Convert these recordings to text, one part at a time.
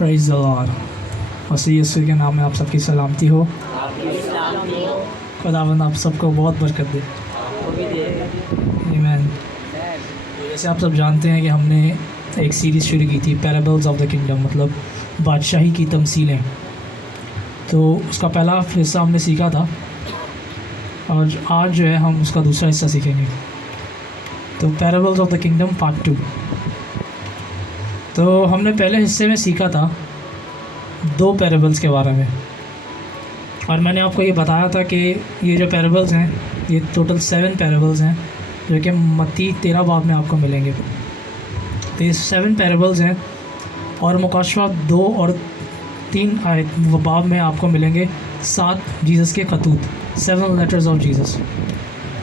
Praise the lord. मसीह यीशु के नाम में आप सबकी सलामती हो। खुदावंद आप सबको बहुत बरकत दे। आमीन। जैसे आप सब जानते हैं कि हमने एक सीरीज़ शुरू की थी, पैराबल्स ऑफ द किंगडम, मतलब बादशाही की तमसीलें। तो उसका पहला हिस्सा हमने सीखा था और आज जो है हम उसका दूसरा हिस्सा सीखेंगे। तो parables of the kingdom part 2। तो हमने पहले हिस्से में सीखा था 2 पैराबल्स के बारे में, और मैंने आपको ये बताया था कि ये जो पैराबल्स हैं ये टोटल 7 पैराबल्स हैं जो कि मत्ती 13 बाब में आपको मिलेंगे। तो ये 7 पैराबल्स हैं और मुकाशवा 2 और 3 आयत बाब में आपको मिलेंगे 7 जीसस के खतूत, 7 लेटर्स ऑफ जीसस।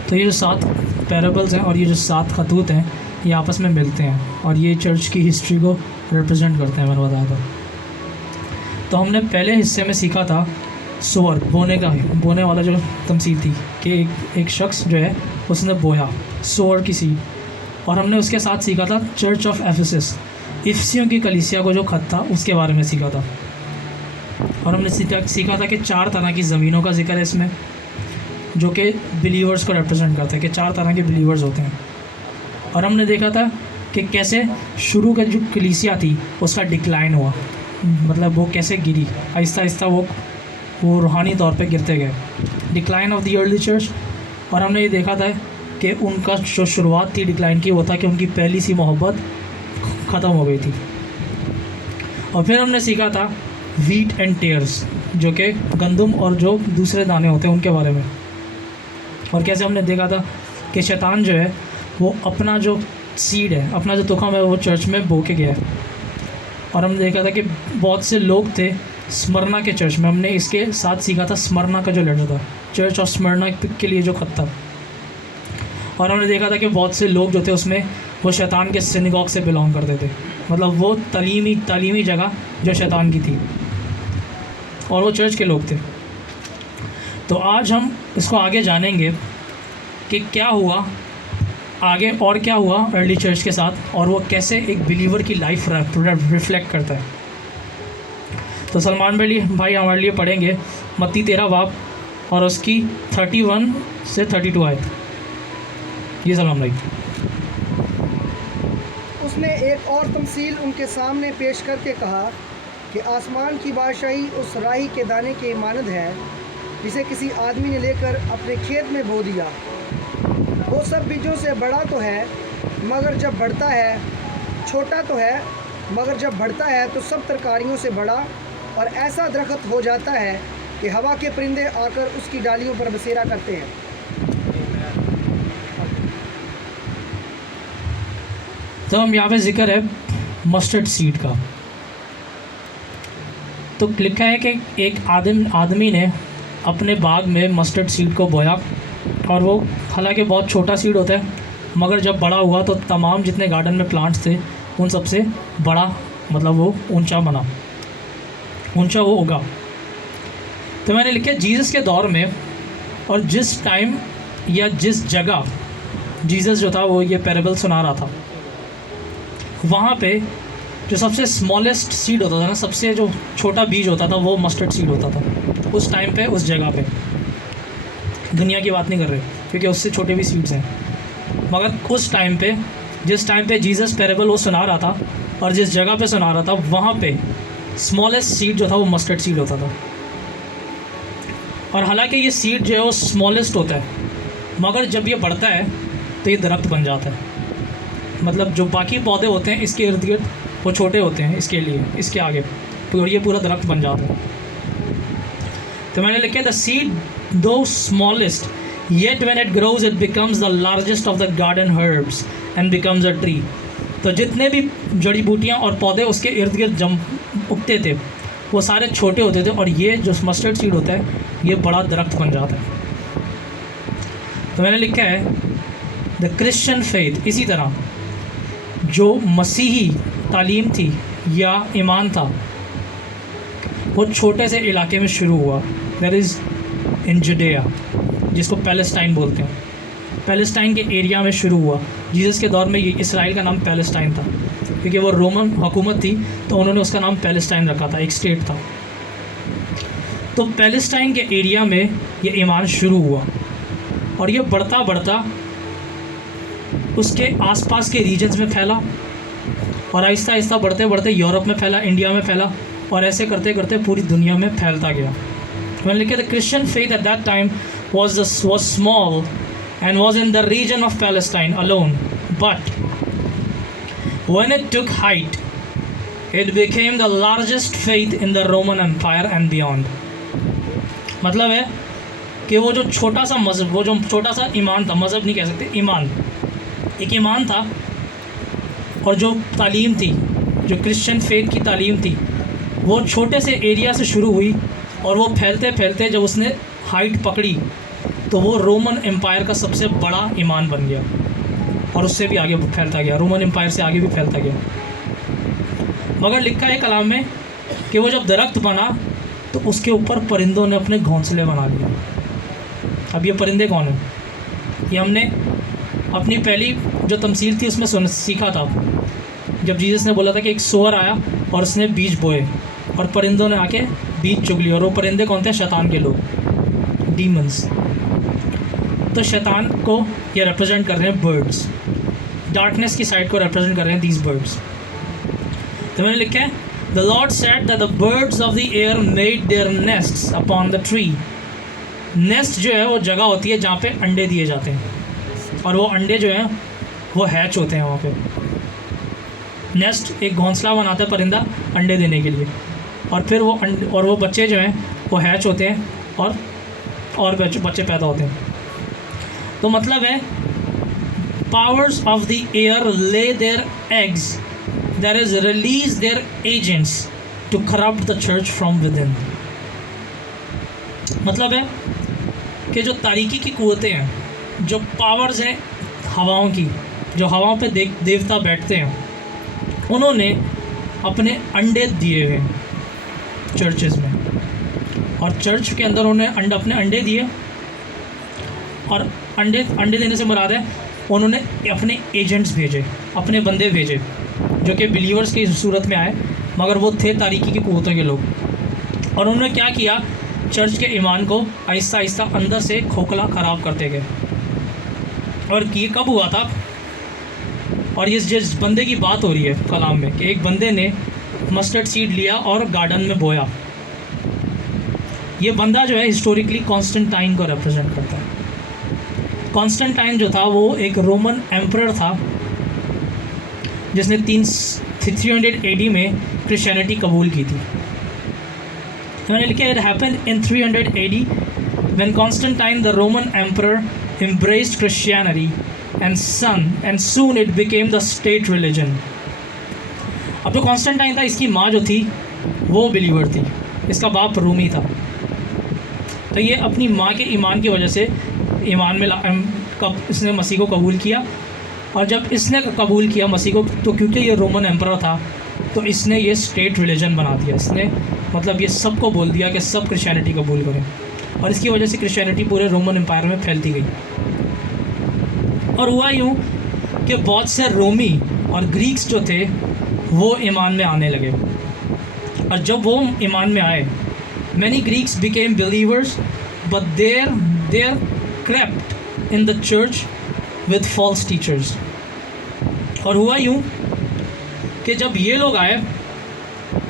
तो ये जो 7 पैराबल्स हैं और ये जो 7 खतूत हैं ये आपस में मिलते हैं और ये चर्च की हिस्ट्री को रिप्रेजेंट करते हैं, मैंने बताया था। तो हमने पहले हिस्से में सीखा था सोअर, बोने वाला जो तमसील थी कि एक शख्स जो है उसने बोया सोअर की सीड, और हमने उसके साथ सीखा था चर्च ऑफ एफेसस, इफिसियों की कलीसिया को जो खत था उसके बारे में सीखा था। और हमने सीखा था कि 4 तरह की ज़मीनों का जिक्र है इसमें, जो कि बिलीवर्स को रिप्रेजेंट करता है कि 4 तरह के बिलीवर्स होते हैं। और हमने देखा था कि कैसे शुरू का जो कलीसिया थी उसका डिक्लाइन हुआ, मतलब वो कैसे गिरी, आहिस्ता आहिस्ता वो रूहानी तौर पे गिरते गए, decline of the early church. और हमने ये देखा था कि उनका जो शुरुआत थी डिक्लाइन की वो था कि उनकी पहली सी मोहब्बत ख़त्म हो गई थी। और फिर हमने सीखा था व्हीट एंड टेयर्स, जो कि गंदम और जो दूसरे दाने होते हैं उनके बारे में, और कैसे हमने देखा था कि शैतान जो है वो अपना जो सीड है, अपना जो तुखम है वो चर्च में बो के गया है। और हमने देखा था कि बहुत से लोग थे स्मरना के चर्च में, हमने इसके साथ सीखा था स्मरना का जो लेटर था, चर्च ऑफ स्मरना के लिए जो खत था। और हमने देखा था कि बहुत से लोग जो थे उसमें वो शैतान के सिनेगॉग से बिलोंग करते थे, मतलब वो तालीमी जगह जो शैतान की थी, और वो चर्च के लोग थे। तो आज हम इसको आगे जानेंगे कि क्या हुआ आगे और क्या हुआ अर्ली चर्च के साथ, और वो कैसे एक बिलीवर की लाइफ रिफ्लेक्ट करता है। तो सलमान भाई हमारे लिए पढ़ेंगे मत्ती 13 बाब और उसकी 31 से 32 आयत। ये सलमान भाई। उसने एक और तमसील उनके सामने पेश करके कहा कि आसमान की बादशाही उस राई के दाने के मानद है जिसे किसी आदमी ने लेकर अपने खेत में बो दिया। वो सब बीजों से बड़ा तो है मगर जब बढ़ता है, छोटा तो है मगर जब बढ़ता है तो सब तरकारियों से बड़ा, और ऐसा दरख्त हो जाता है कि हवा के परिंदे आकर उसकी डालियों पर बसेरा करते हैं। तो हम यहाँ पे जिक्र है मस्टर्ड सीड का। तो लिखा है कि एक आदमी ने अपने बाग में मस्टर्ड सीड को बोया, और वो हालांकि बहुत छोटा सीड होता है मगर जब बड़ा हुआ तो तमाम जितने गार्डन में प्लांट्स थे उन सबसे बड़ा, मतलब वो ऊंचा वो उगा। तो मैंने लिखा जीसस के दौर में और जिस टाइम या जिस जगह जीसस जो था वो ये पैराबल सुना रहा था, वहाँ पे जो सबसे स्मॉलेस्ट सीड होता था ना, सबसे जो छोटा बीज होता था वो मस्टर्ड सीड होता था उस टाइम पे, उस जगह पे। दुनिया की बात नहीं कर रहे क्योंकि उससे छोटे भी सीड्स हैं, मगर उस टाइम पे, जिस टाइम पे जीसस पैराबल वो सुना रहा था और जिस जगह पे सुना रहा था वहाँ पे स्मॉलेस्ट सीड जो था वो मस्टर्ड सीड होता था। और हालांकि ये सीड जो है वो स्मॉलेस्ट होता है, मगर जब ये बढ़ता है तो ये दरख्त बन जाता है। मतलब जो बाकी पौधे होते हैं इसके इर्द गिर्द वो छोटे होते हैं, इसके लिए इसके आगे तो ये पूरा दरख्त बन जाता है। तो मैंने लिखा द सीड दो smallest yet when it grows it becomes the largest of the garden herbs and becomes a tree. तो जितने भी जड़ी बूटियाँ और पौधे उसके इर्द गिर्द उगते थे वो सारे छोटे होते थे, और ये जो मस्टर्ड सीड होता है ये बड़ा दरख्त बन जाता है। तो मैंने लिखा है द क्रिश्चियन फेथ, इसी तरह जो मसीही तालीम थी या ईमान था वो छोटे से इलाके में शुरू हुआ, दैट इज़ इन जुडेया, जिसको पैलेस्टाइन बोलते हैं। पैलेस्टाइन के एरिया में शुरू हुआ। जीसस के दौर में ये इसराइल का नाम पैलेस्टाइन था। क्योंकि वो रोमन हुकूमत थी, तो उन्होंने उसका नाम पैलेस्टाइन रखा था, एक स्टेट था। तो पैलेस्टाइन के एरिया में ये ईमान शुरू हुआ और ये बढ़ता बढ़ता उसके आसपास के रीजन्स में फैला और आहिस्ता आहिस्ता बढ़ते बढ़ते यूरोप में फैला, इंडिया में फैला और ऐसे करते करते पूरी दुनिया में फैलता गया। मैंने लिखा the Christian faith at that time was small and was in the region of Palestine alone, but when it took height, it became the largest faith in the Roman Empire and beyond. मतलब है कि वो जो छोटा सा मज़हब, वो जो छोटा सा ईमान था, मज़हब नहीं कह सकते, ईमान, एक ईमान था, और जो तालीम थी, जो क्रिश्चियन फेथ की तालीम थी, वो छोटे से एरिया से शुरू हुई और वो फैलते फैलते जब उसने हाइट पकड़ी तो वो रोमन एम्पायर का सबसे बड़ा ईमान बन गया और उससे भी आगे फैलता गया, रोमन एम्पायर से आगे भी फैलता गया। मगर लिखा है कलाम में कि वो जब दरख्त बना तो उसके ऊपर परिंदों ने अपने घोंसले बना लिए। अब ये परिंदे कौन हैं? ये हमने अपनी पहली जो तमसील थी उसमें सीखा था, जब जीसस ने बोला था कि एक सोअर आया और उसने बीज बोए और परिंदों ने आके बीज चुग लिए। और वो परिंदे कौन थे? शैतान के लोग, डीमंस। तो शैतान को ये रिप्रेजेंट कर रहे हैं बर्ड्स, डार्कनेस की साइड को रिप्रेजेंट कर रहे हैं दीज बर्ड्स। तो मैंने लिखा है the Lord said that the birds of the air made their nests upon the tree. Nest जो है वो जगह होती है जहाँ पे अंडे दिए जाते हैं और वो अंडे जो हैं वो हैच होते हैं वहाँ पे। नेस्ट एक घोंसला बनाता है परिंदा अंडे देने के लिए, और फिर वो बच्चे जो हैं वो हैच होते हैं और बच्चे पैदा होते हैं। तो मतलब है powers of the air lay their eggs, there is release their agents to corrupt the church from within. मतलब है कि जो तारीकी की कुव्वतें हैं, जो पावर्स हैं हवाओं की, जो हवाओं पे देवता बैठते हैं, उन्होंने अपने अंडे दिए हुए चर्चेज़ में, और चर्च के अंदर उन्होंने अपने अंडे दिए। और अंडे देने से मुराद है उन्होंने अपने एजेंट्स भेजे, अपने बंदे भेजे जो कि बिलीवर्स की सूरत में आए, मगर वो थे तारीकी की कुव्वतों के लोग। और उन्होंने क्या किया? चर्च के ईमान को आहिस्ता आहिस्ता अंदर से खोखला ख़राब करते गए। और ये कब हुआ था? और ये जिस बंदे की बात हो रही है कलाम में कि एक बंदे ने मस्टर्ड सीड लिया और गार्डन में बोया। ये बंदा जो है हिस्टोरिकली कॉन्स्टेंटाइन को रिप्रेजेंट करता है। कॉन्स्टेंटाइन जो था वो एक रोमन एम्परर था जिसने 300 AD में क्रिश्चियनिटी कबूल की थी। मैंने लिखा it happened in 300 AD when Constantine the Roman emperor embraced Christianity and soon it became the state religion. अब जो कॉन्स्टेंटाइन था, इसकी माँ जो थी वो बिलीवर थी, इसका बाप रूमी था। तो ये अपनी माँ के ईमान की वजह से ईमान में इसने मसीह को कबूल किया। और जब इसने कबूल किया मसीह को, तो क्योंकि ये रोमन एम्परर था तो इसने ये स्टेट रिलीजन बना दिया। इसने मतलब ये सबको बोल दिया कि सब क्रिश्चियनिटी कबूल करें, और इसकी वजह से क्रिश्चियनिटी पूरे रोमन एम्पायर में फैलती गई। और हुआ यूँ कि बहुत से रोमी और ग्रीक्स जो थे वो ईमान में आने लगे। और जब वो ईमान में आए, many Greeks became believers but there crept in the church with false teachers. और हुआ यूँ कि जब ये लोग आए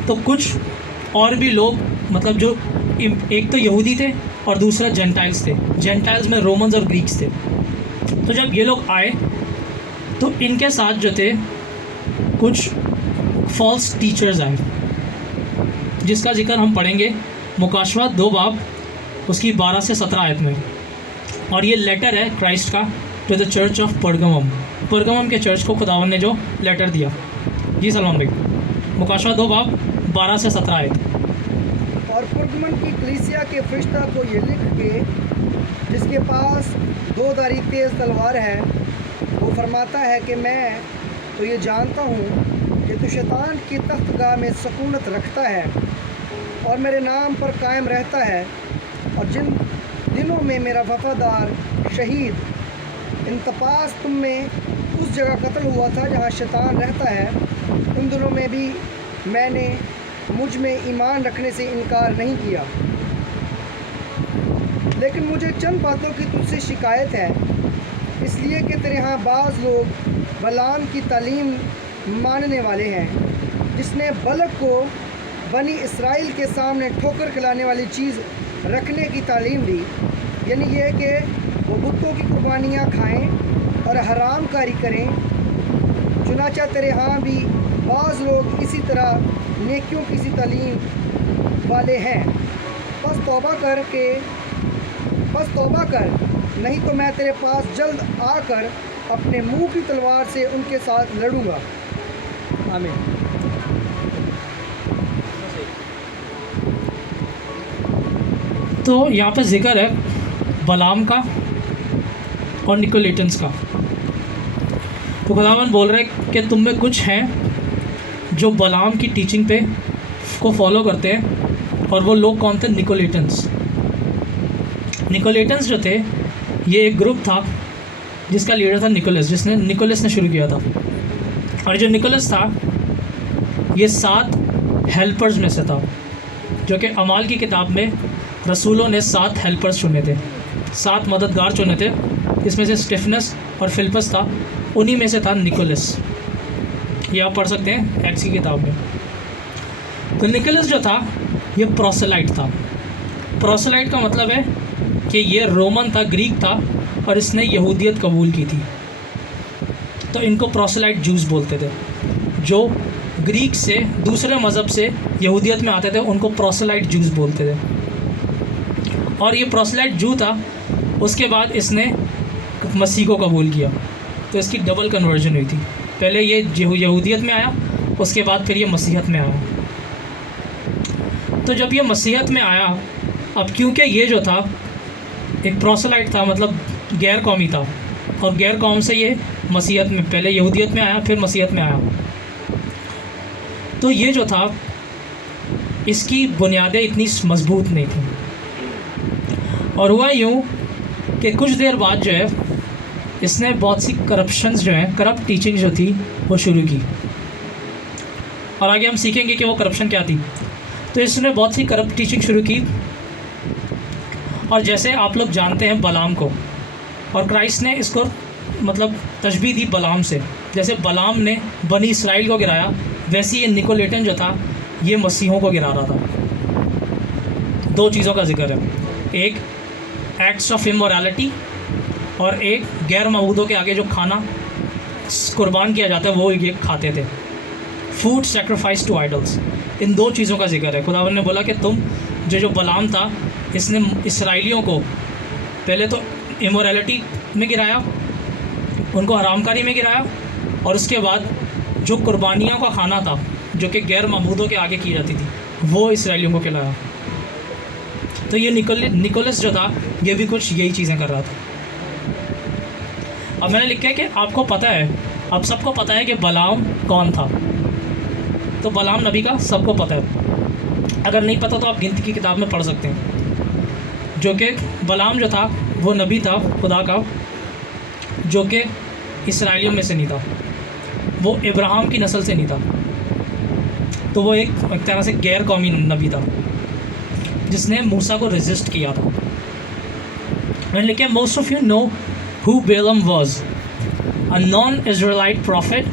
तो कुछ और भी लोग, मतलब जो एक तो यहूदी थे और दूसरा जेंटाइल्स थे। जेंटाइल्स में रोमन्स और ग्रीक्स थे। तो जब ये लोग आए तो इनके साथ जो थे कुछ फॉल्स टीचर्स आए, जिसका जिक्र हम पढ़ेंगे मुकाशवा 2 बाब उसकी 12 से 17 आयत में। और ये लेटर है क्राइस्ट का टू द चर्च ऑफ परगमम के चर्च को खुदावन ने जो लेटर दिया। जी सलमान भाई, मुकाशवा 2 बाब 12 से 17 आयत। और परगमन की कलीसिया के फरिश्ता को ये लिख के, जिसके पास 2 धारी तेज़ तलवार है, वो फरमाता है कि मैं तो ये जानता हूँ कि तू शैतान की तख्तगाह में सकूनत रखता है और मेरे नाम पर कायम रहता है, और जिन दिनों में मेरा वफादार शहीद इंतपास तुम में उस जगह कत्ल हुआ था जहाँ शैतान रहता है, उन दिनों में भी मैंने मुझ में ईमान रखने से इनकार नहीं किया, लेकिन मुझे चंद बातों की तुझसे शिकायत है, इसलिए कि तेरे यहाँ बाज़ लोग बलाम की तालीम मानने वाले हैं, जिसने बलक को बनी इसराइल के सामने ठोकर खिलाने वाली चीज़ रखने की तालीम दी, यानी ये कि वो बुतों की कुर्बानियाँ खाएं और हराम कारी करें। चुनाचा तेरे यहाँ भी बाज़ लोग इसी तरह नेकियों की सी तालीम वाले हैं। बस तौबा कर, नहीं तो मैं तेरे पास जल्द आकर अपने मुंह की तलवार से उनके साथ लड़ूंगा। आमीन। तो यहाँ पर जिक्र है बलाम का और निकोलेटन्स का। तो खुदावन बोल रहे हैं कि तुम में कुछ हैं जो बलाम की टीचिंग पे को फॉलो करते हैं, और वो लोग कौन थे? निकोलेटन्स। निकोलेटन्स जो थे, ये एक ग्रुप था जिसका लीडर था निकोलस ने शुरू किया था। और जो निकोलस था, ये 7 हेल्पर्स में से था, जो कि अमाल की किताब में रसूलों ने 7 हेल्पर्स चुने थे, 7 मददगार चुने थे, इसमें से स्टिफनस और फिलिपस था, उन्हीं में से था निकोलस। ये आप पढ़ सकते हैं एक्ट्स की किताब में। तो निकोलस जो था, ये प्रोसेलाइट था। प्रोसेलाइट का मतलब है कि ये रोमन था, ग्रीक था, और इसने यहूदियत कबूल की थी। तो इनको प्रोसेलाइट जूस बोलते थे। जो ग्रीक से, दूसरे मज़हब से यहूदियत में आते थे, उनको प्रोसेलाइट जूस बोलते थे। और ये प्रोसेलाइट जू था, उसके बाद इसने मसीह को कबूल किया, तो इसकी डबल कन्वर्जन हुई थी। पहले ये यहूदियत में आया, उसके बाद फिर ये मसीहत में आया। तो जब ये मसीहत में आया, अब क्योंकि ये जो था एक प्रोसेलाइट था, मतलब गैर कौमी था, और गैर कौम से ये मसीहत में, पहले यहूदियत में आया फिर मसीहत में आया। तो ये जो था, इसकी बुनियादें इतनी मजबूत नहीं थी। और हुआ यूँ कि कुछ देर बाद जो है, इसने बहुत सी करप्शंस जो हैं, करप्ट टीचिंग जो थी वो शुरू की। और आगे हम सीखेंगे कि वो करप्शन क्या थी। तो इसने बहुत सी करप्ट टीचिंग शुरू की। और जैसे आप लोग जानते हैं बलाम को, और क्राइस्ट ने इसको मतलब तशबीह दी बलाम से। जैसे बलाम ने बनी इसराइल को गिराया, वैसे ये निकोलेटन जो था, ये मसीहों को गिरा रहा था। 2 चीज़ों का जिक्र है, एक एक्ट्स ऑफ इमोरलिटी, और एक गैर मऊदों के आगे जो खाना कुर्बान किया जाता है वो ये खाते थे, फूड सेक्रीफाइस टू आइडल्स। इन 2 चीज़ों का जिक्र है। खुदावन ने बोला कि तुम जो बलाम था, इसने इसराइलियों को पहले तो इमोरलिटी में गिराया, उनको हरामकारी में गिराया, और उसके बाद जो कुर्बानियों का खाना था जो कि गैर मऊदों के आगे की जाती थी, वो इसराइलियों को खिलाया। तो ये निकोलस जो था, ये भी कुछ यही चीज़ें कर रहा था। अब मैंने लिखा है कि आपको पता है, अब सबको पता है कि बलाम कौन था। तो बलाम नबी का सबको पता है। अगर नहीं पता तो आप गिनती की किताब में पढ़ सकते हैं। जो कि बलाम जो था, वो नबी था खुदा का, जो कि इसराइलियों में से नहीं था, वो इब्राहिम की नस्ल से नहीं था। तो वो एक तरह से गैर कौमी नबी था, जिसने मूसा को रेजिस्ट किया था। मैंने लिखा, most of you know who Balaam was, a non-Israelite prophet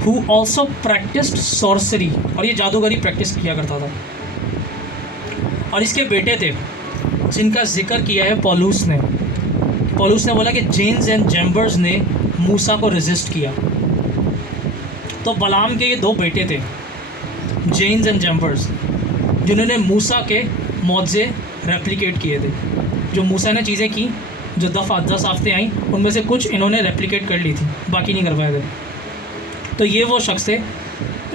who also practiced sorcery, और ये जादूगरी प्रैक्टिस किया करता था। और इसके बेटे थे जिनका जिक्र किया है पौलुस ने बोला कि जेन्स एंड जैम्बर्स ने मूसा को रेजिस्ट किया। तो बलाम के ये 2 बेटे थे, जेन्स एंड जैम्बर्स, जिन्होंने मूसा के मौज़े रेप्लिकेट किए थे। जो मूसा ने चीज़ें की, जो 10 आफतें आई, उनमें से कुछ इन्होंने रेप्लिकेट कर ली थी, बाकी नहीं कर पाए थे। तो ये वो शख्स थे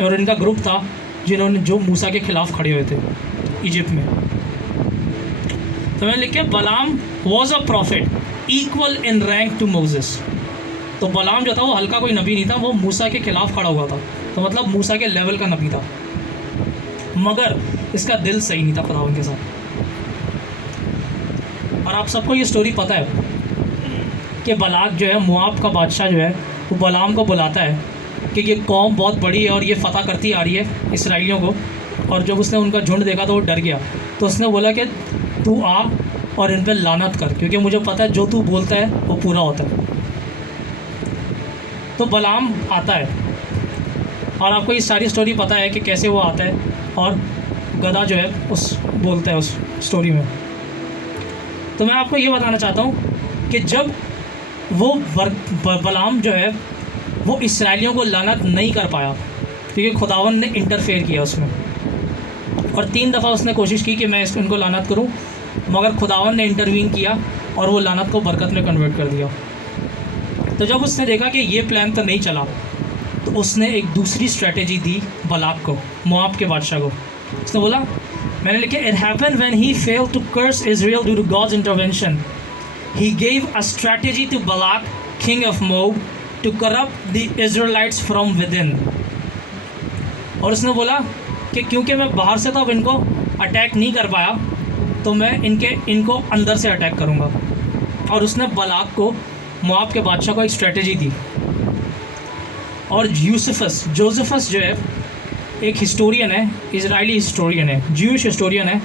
और इनका ग्रुप था जो मूसा के ख़िलाफ़ खड़े हुए थे इजिप्ट में। तो मैंने लिखा, बलाम was a profit equal in rank to Moses. तो बलाम जो था, वो हल्का कोई नबी नहीं था, वो मूसा के ख़िलाफ़ खड़ा हुआ था। तो मतलब मूसा के लेवल का नबी था, मगर इसका दिल सही नहीं था खुदावन के साथ। और आप सबको ये स्टोरी पता है कि बलाक जो है, मुआब का बादशाह जो है, वो बलाम को बुलाता है कि ये कौम बहुत बड़ी है और ये फ़तह करती आ रही है इसराइलियों को। और जब उसने उनका झुंड देखा तो वो डर गया। तो उसने बोला कि तू आ और इन पर लानत कर, क्योंकि मुझे पता है जो तू बोलता है वो पूरा होता है। तो बलाम आता है और आपको ये सारी स्टोरी पता है कि कैसे वो आता है और गधा जो है उस बोलता है उस स्टोरी में। तो मैं आपको ये बताना चाहता हूँ कि जब वो बलाम जो है वो इसराइलियों को लानत नहीं कर पाया, क्योंकि खुदावन ने इंटरफेयर किया उसमें। और 3 दफ़ा उसने कोशिश की कि मैं इनको लानत करूं, मगर खुदावन ने इंटरवीन किया और वो लानत को बरकत में कन्वर्ट कर दिया। तो जब उसने देखा कि ये प्लान तो नहीं चला, तो उसने एक दूसरी स्ट्रेटेजी दी बलाक को, मोआब के बादशाह को। उसने बोला, मैंने लिखा, it happened when he failed to curse Israel due to God's intervention, he gave a strategy to Balak king of Moab to corrupt the Israelites from within. और उसने बोला कि क्योंकि मैं बाहर से तो अब इनको अटैक नहीं कर पाया, तो मैं इनको अंदर से अटैक करूँगा। और उसने बलाक को, मोआब के बादशाह को, एक स्ट्रेटेजी दी। और जोसेफस जो है एक हिस्टोरियन है, इजरायली हिस्टोरियन है, ज्यूइश हिस्टोरियन है।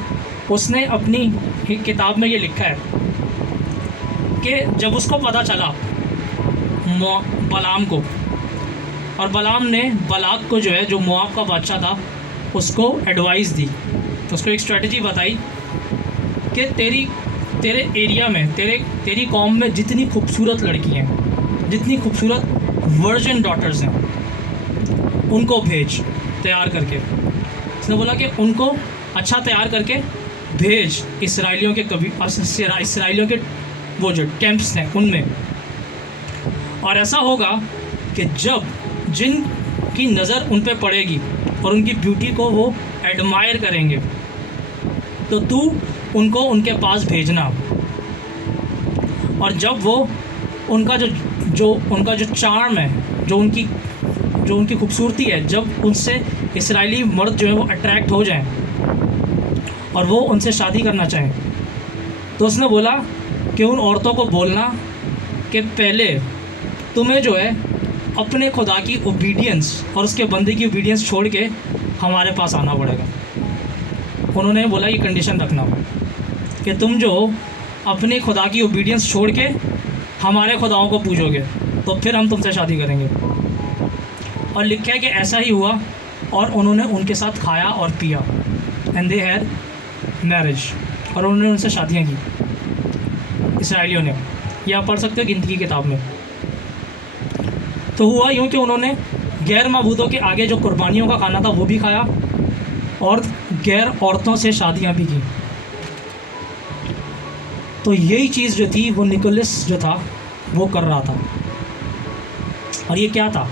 उसने अपनी किताब में ये लिखा है कि जब उसको पता चला बलाम को, और बलाम ने बलाक को जो है, जो मोआब का बादशाह था, उसको एडवाइस दी, उसको एक स्ट्रेटजी बताई कि तेरे एरिया में, तेरी कौम में जितनी खूबसूरत लड़कियाँ हैं, जितनी खूबसूरत वर्जिन डॉटर्स हैं, उनको भेज तैयार करके। उसने बोला कि उनको अच्छा तैयार करके भेज इसराइलियों के वो जो कैंप्स हैं उनमें। और ऐसा होगा कि जब जिन की नज़र उन पे पड़ेगी और उनकी ब्यूटी को वो एडमायर करेंगे, तो तू उनको उनके पास भेजना। और जब वो उनका जो चार्म है, जो उनकी खूबसूरती है, जब उनसे इसराइली मर्द जो है वो अट्रैक्ट हो जाएं और वो उनसे शादी करना चाहें, तो उसने बोला कि उन औरतों को बोलना कि पहले तुम्हें जो है अपने खुदा की ओबीडियंस और उसके बंदे की ओबीडियंस छोड़ के हमारे पास आना पड़ेगा। उन्होंने बोला ये कंडीशन रखना कि तुम जो अपने खुदा की ओबीडियंस छोड़ के हमारे खुदाओं को पूजोगे, तो फिर हम तुमसे शादी करेंगे। और लिखा है कि ऐसा ही हुआ, और उन्होंने उनके साथ खाया और पिया, एंड दे हैड मैरिज, और उन्होंने उनसे शादियाँ की इसराइलियों ने। ये आप पढ़ सकते हो गिनती की किताब में। तो हुआ यूँ कि उन्होंने गैर मबूदों के आगे जो कुर्बानियों का खाना था वो भी खाया और गैर औरतों से शादियाँ भी की। तो यही चीज़ जो थी वो निकोलस जो था वो कर रहा था। और ये क्या था,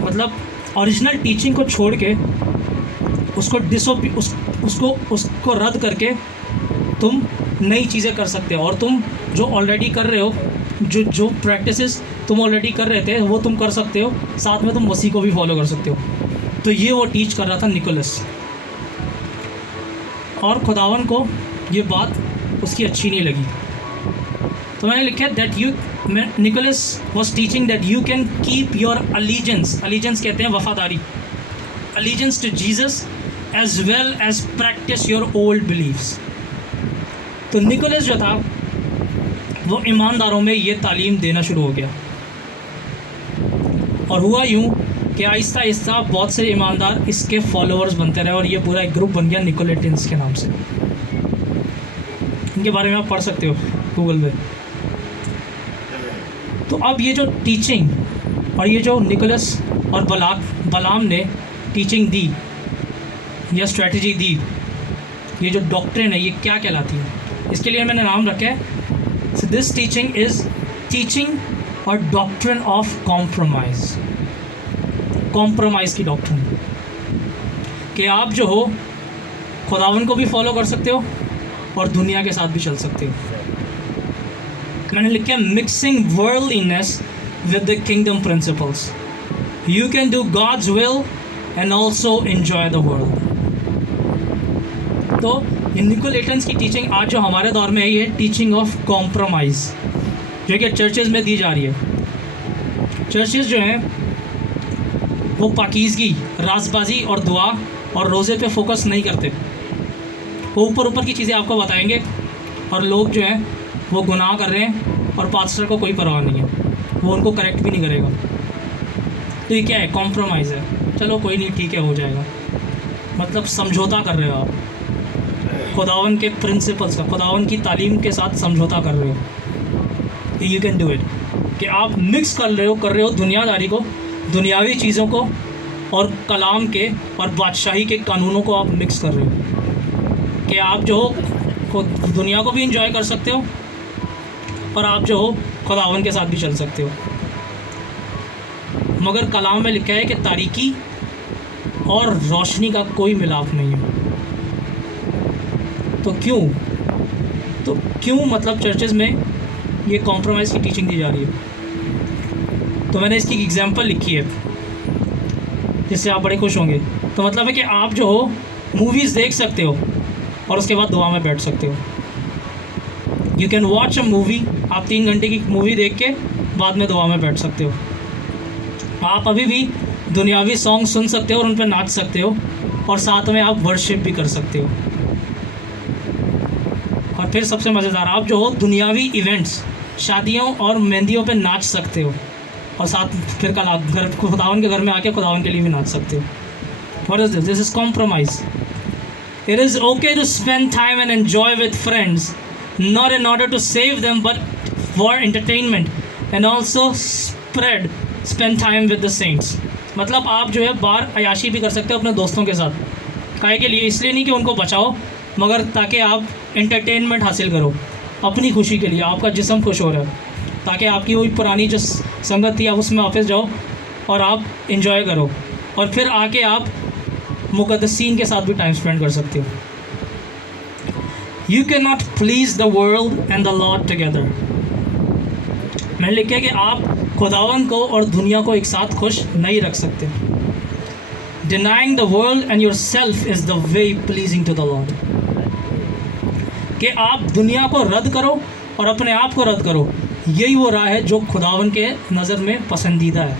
मतलब ओरिजिनल टीचिंग को छोड़ के उसको रद्द करके तुम नई चीज़ें कर सकते हो, और तुम जो ऑलरेडी कर रहे हो, जो प्रैक्टिसेस तुम ऑलरेडी कर रहे थे वो तुम कर सकते हो, साथ में तुम मसीह को भी फॉलो कर सकते हो। तो ये वो टीच कर रहा था निकोलस, और खुदावन को ये बात उसकी अच्छी नहीं लगी। तो मैंने लिखा that Nicholas was teaching that you can keep your allegiance कहते हैं वफादारी, allegiance to Jesus as well as practice your old believes. तो निकोलस जो था वो ईमानदारों में ये तालीम देना शुरू हो गया, और हुआ यूँ कि आहिस्ता आहिस्ता बहुत से ईमानदार इसके फॉलोअर्स बनते रहे, और ये पूरा एक ग्रुप बन गया निकोलेटियंस के नाम से। इनके बारे में आप पढ़ सकते हो गूगल पे। तो अब ये जो टीचिंग और ये जो निकोलस और बलाम ने टीचिंग दी या स्ट्रेटजी दी, ये जो डॉक्ट्रिन है ये क्या कहलाती है, इसके लिए मैंने नाम रखा है, so this teaching is teaching और डॉक्ट्रिन ऑफ कॉम्प्रोमाइज़ की डॉक्ट्रिन, कि आप जो हो खुदावन को भी फॉलो कर सकते हो और दुनिया के साथ भी चल सकते हो। मैंने लिखा है mixing worldliness with the kingdom principles, you can do God's will and also enjoy the world. तो निकोलेटियंस की टीचिंग आज जो हमारे दौर में है, ये टीचिंग ऑफ कॉम्प्रोमाइज़ जो कि चर्चेज़ में दी जा रही है। चर्चेज़ जो हैं वो पाकीज़गी, राजबाजी और दुआ और रोज़े पे फोकस नहीं करते। वो ऊपर ऊपर की चीज़ें आपको बताएंगे और लोग जो हैं वो गुनाह कर रहे हैं और पास्टर को कोई परवाह नहीं है, वो उनको करेक्ट भी नहीं करेगा। तो ये क्या है? कॉम्प्रोमाइज़ है। चलो कोई नहीं, ठीक है, हो जाएगा। मतलब समझौता कर रहे हो आप खुदावन के प्रिंसिपल्स का, खुदावन की तालीम के साथ समझौता कर रहे हो। यू कैन डू इट कि आप मिक्स कर रहे हो दुनियादारी को, दुनियावी चीज़ों को और कलाम के और बादशाही के कानूनों को आप मिक्स कर रहे हो कि आप जो हो दुनिया को भी इंजॉय कर सकते हो और आप जो हो खुदावन के साथ भी चल सकते हो। मगर कलाम में लिखा है कि तारीकी और रोशनी का कोई मिलाप नहीं है। तो क्यों मतलब चर्चेज़ में ये कॉम्प्रोमाइज़ की टीचिंग दी जा रही है? तो मैंने इसकी एग्जांपल लिखी है जिससे आप बड़े खुश होंगे। तो मतलब है कि आप जो हो मूवीज़ देख सकते हो और उसके बाद दुआ में बैठ सकते हो। You can watch a movie, आप 3 घंटे की मूवी देख के बाद में दुआ में बैठ सकते हो। आप अभी भी दुनियावी सॉन्ग सुन सकते हो और उन पर नाच सकते हो और साथ में आप वर्शिप भी कर सकते हो। और फिर सबसे मज़ेदार, आप जो हो दुनियावी इवेंट्स, शादियों और मेहंदियों पे नाच सकते हो और साथ फिर कल आप घर खुदावन के घर में आके खुदावन के लिए भी नाच सकते हो। What is this? This is compromise. It is okay to spend time and enjoy with friends, not in order to save them, but for entertainment, and also spend time with the saints. मतलब आप जो है बाहर अयाशी भी कर सकते हो अपने दोस्तों के साथ। काहे के लिए? इसलिए नहीं कि उनको बचाओ, मगर ताकि आप एंटरटेनमेंट हासिल करो अपनी खुशी के लिए। आपका जिस्म खुश हो रहा है ताकि आपकी वही पुरानी जो संगत थी आप उसमें वापस जाओ और आप इंजॉय करो और फिर आके आप मुक़द्दसीन के साथ भी टाइम स्पेंड कर सकते हो। You can not please the world and the Lord together. मैंने लिखा है कि आप खुदावन को और दुनिया को एक साथ खुश नहीं रख सकते। Denying the world and yourself is the way pleasing to the Lord. कि आप दुनिया को रद्द करो और अपने आप को रद्द करो, यही वो राह है जो खुदावन के नज़र में पसंदीदा है।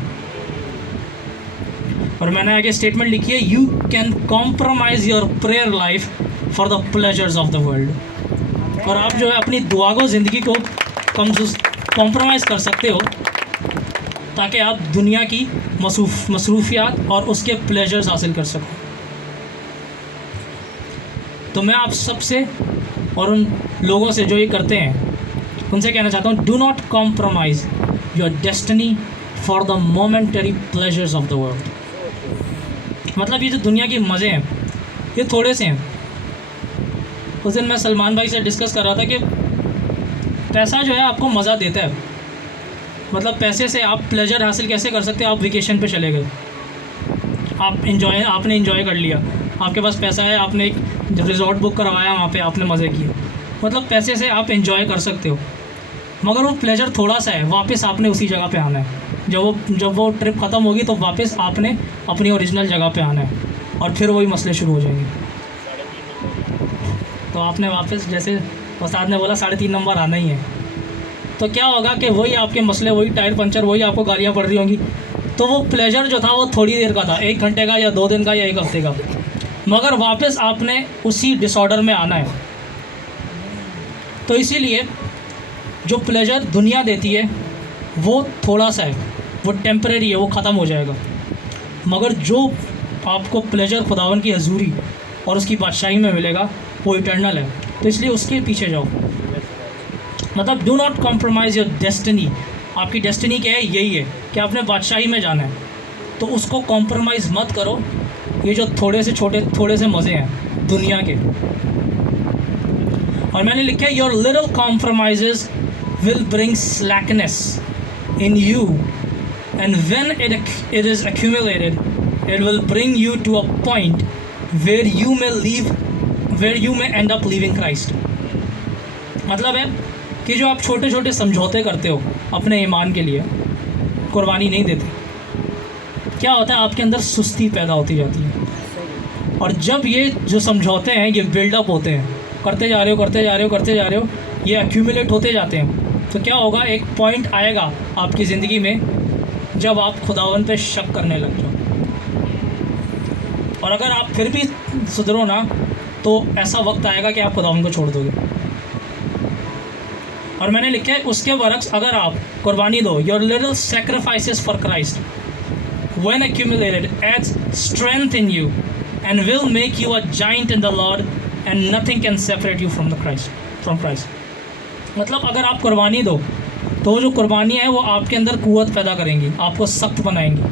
और मैंने आगे स्टेटमेंट लिखी है, you can compromise your prayer life for the pleasures of the world. और आप जो है अपनी दुआ को, ज़िंदगी को कॉम्प्रोमाइज़ कर सकते हो ताकि आप दुनिया की मसरूफियात और उसके प्लेजर्स हासिल कर सको। तो मैं आप सबसे और उन लोगों से जो ये करते हैं उनसे कहना चाहता हूँ, do not compromise your destiny for the momentary pleasures of the world. मतलब ये जो दुनिया के मज़े हैं ये थोड़े से हैं। उस दिन मैं सलमान भाई से डिस्कस कर रहा था कि पैसा जो है आपको मज़ा देता है। मतलब पैसे से आप प्लेजर हासिल कैसे कर सकते हैं? आप वेकेशन पे चले गए, आपने इंजॉय कर लिया, आपके पास पैसा है, आपने एक रिजॉर्ट बुक करवाया, वहाँ पे आपने मज़े किए। मतलब पैसे से आप इंजॉय कर सकते हो, मगर वो प्लेजर थोड़ा सा है। वापस आपने उसी जगह पे आना है। जब वो ट्रिप ख़त्म होगी तो वापस आपने अपनी ओरिजिनल जगह पे आना है और फिर वही मसले शुरू हो जाएंगे। तो आपने वापस, जैसे उस्ताद ने बोला, 3.5 नंबर आना ही है। तो क्या होगा कि वही आपके मसले, वही टायर पंचर, वही आपको गालियाँ पड़ रही होंगी। तो वो प्लेजर जो था वो थोड़ी देर का था, 1 घंटे का या 2 दिन का या 1 हफ्ते का, मगर वापस आपने उसी डिसऑर्डर में आना है। तो इसीलिए जो प्लेजर दुनिया देती है वो थोड़ा सा है, वो टेम्परेरी है, वो ख़त्म हो जाएगा। मगर जो आपको प्लेजर खुदावन की हजूरी और उसकी बादशाही में मिलेगा वो इटर्नल है। तो इसलिए उसके पीछे जाओ। मतलब do not compromise your destiny. आपकी डेस्टिनी क्या है? यही है कि आपने बादशाही में जाना है, तो उसको कॉम्प्रोमाइज़ मत करो। ये जो थोड़े से मज़े हैं दुनिया के। और मैंने लिखा है, your little compromises will bring slackness in you and when it is accumulated it will bring you to a point where you may end up leaving Christ। मतलब है कि जो आप छोटे छोटे समझौते करते हो अपने ईमान के लिए, कुर्बानी नहीं देते, क्या होता है? आपके अंदर सुस्ती पैदा होती जाती है। और जब ये जो समझौते हैं ये बिल्डअप होते हैं, करते जा रहे हो, ये एक्यूमुलेट होते जाते हैं, तो क्या होगा? एक पॉइंट आएगा आपकी ज़िंदगी में जब आप खुदावन पे शक करने लग जाओ। और अगर आप फिर भी सुधरो ना तो ऐसा वक्त आएगा कि आप खुदावंद को छोड़ दोगे। और मैंने लिखा है उसके बरक्स अगर आप कुर्बानी दो, your little sacrifices for Christ when accumulated adds strength in you and will make you a giant in the Lord and nothing can separate you from Christ। मतलब अगर आप कुर्बानी दो तो जो कुर्बानियाँ हैं वो आपके अंदर कुव्वत पैदा करेंगी, आपको सख्त बनाएंगी।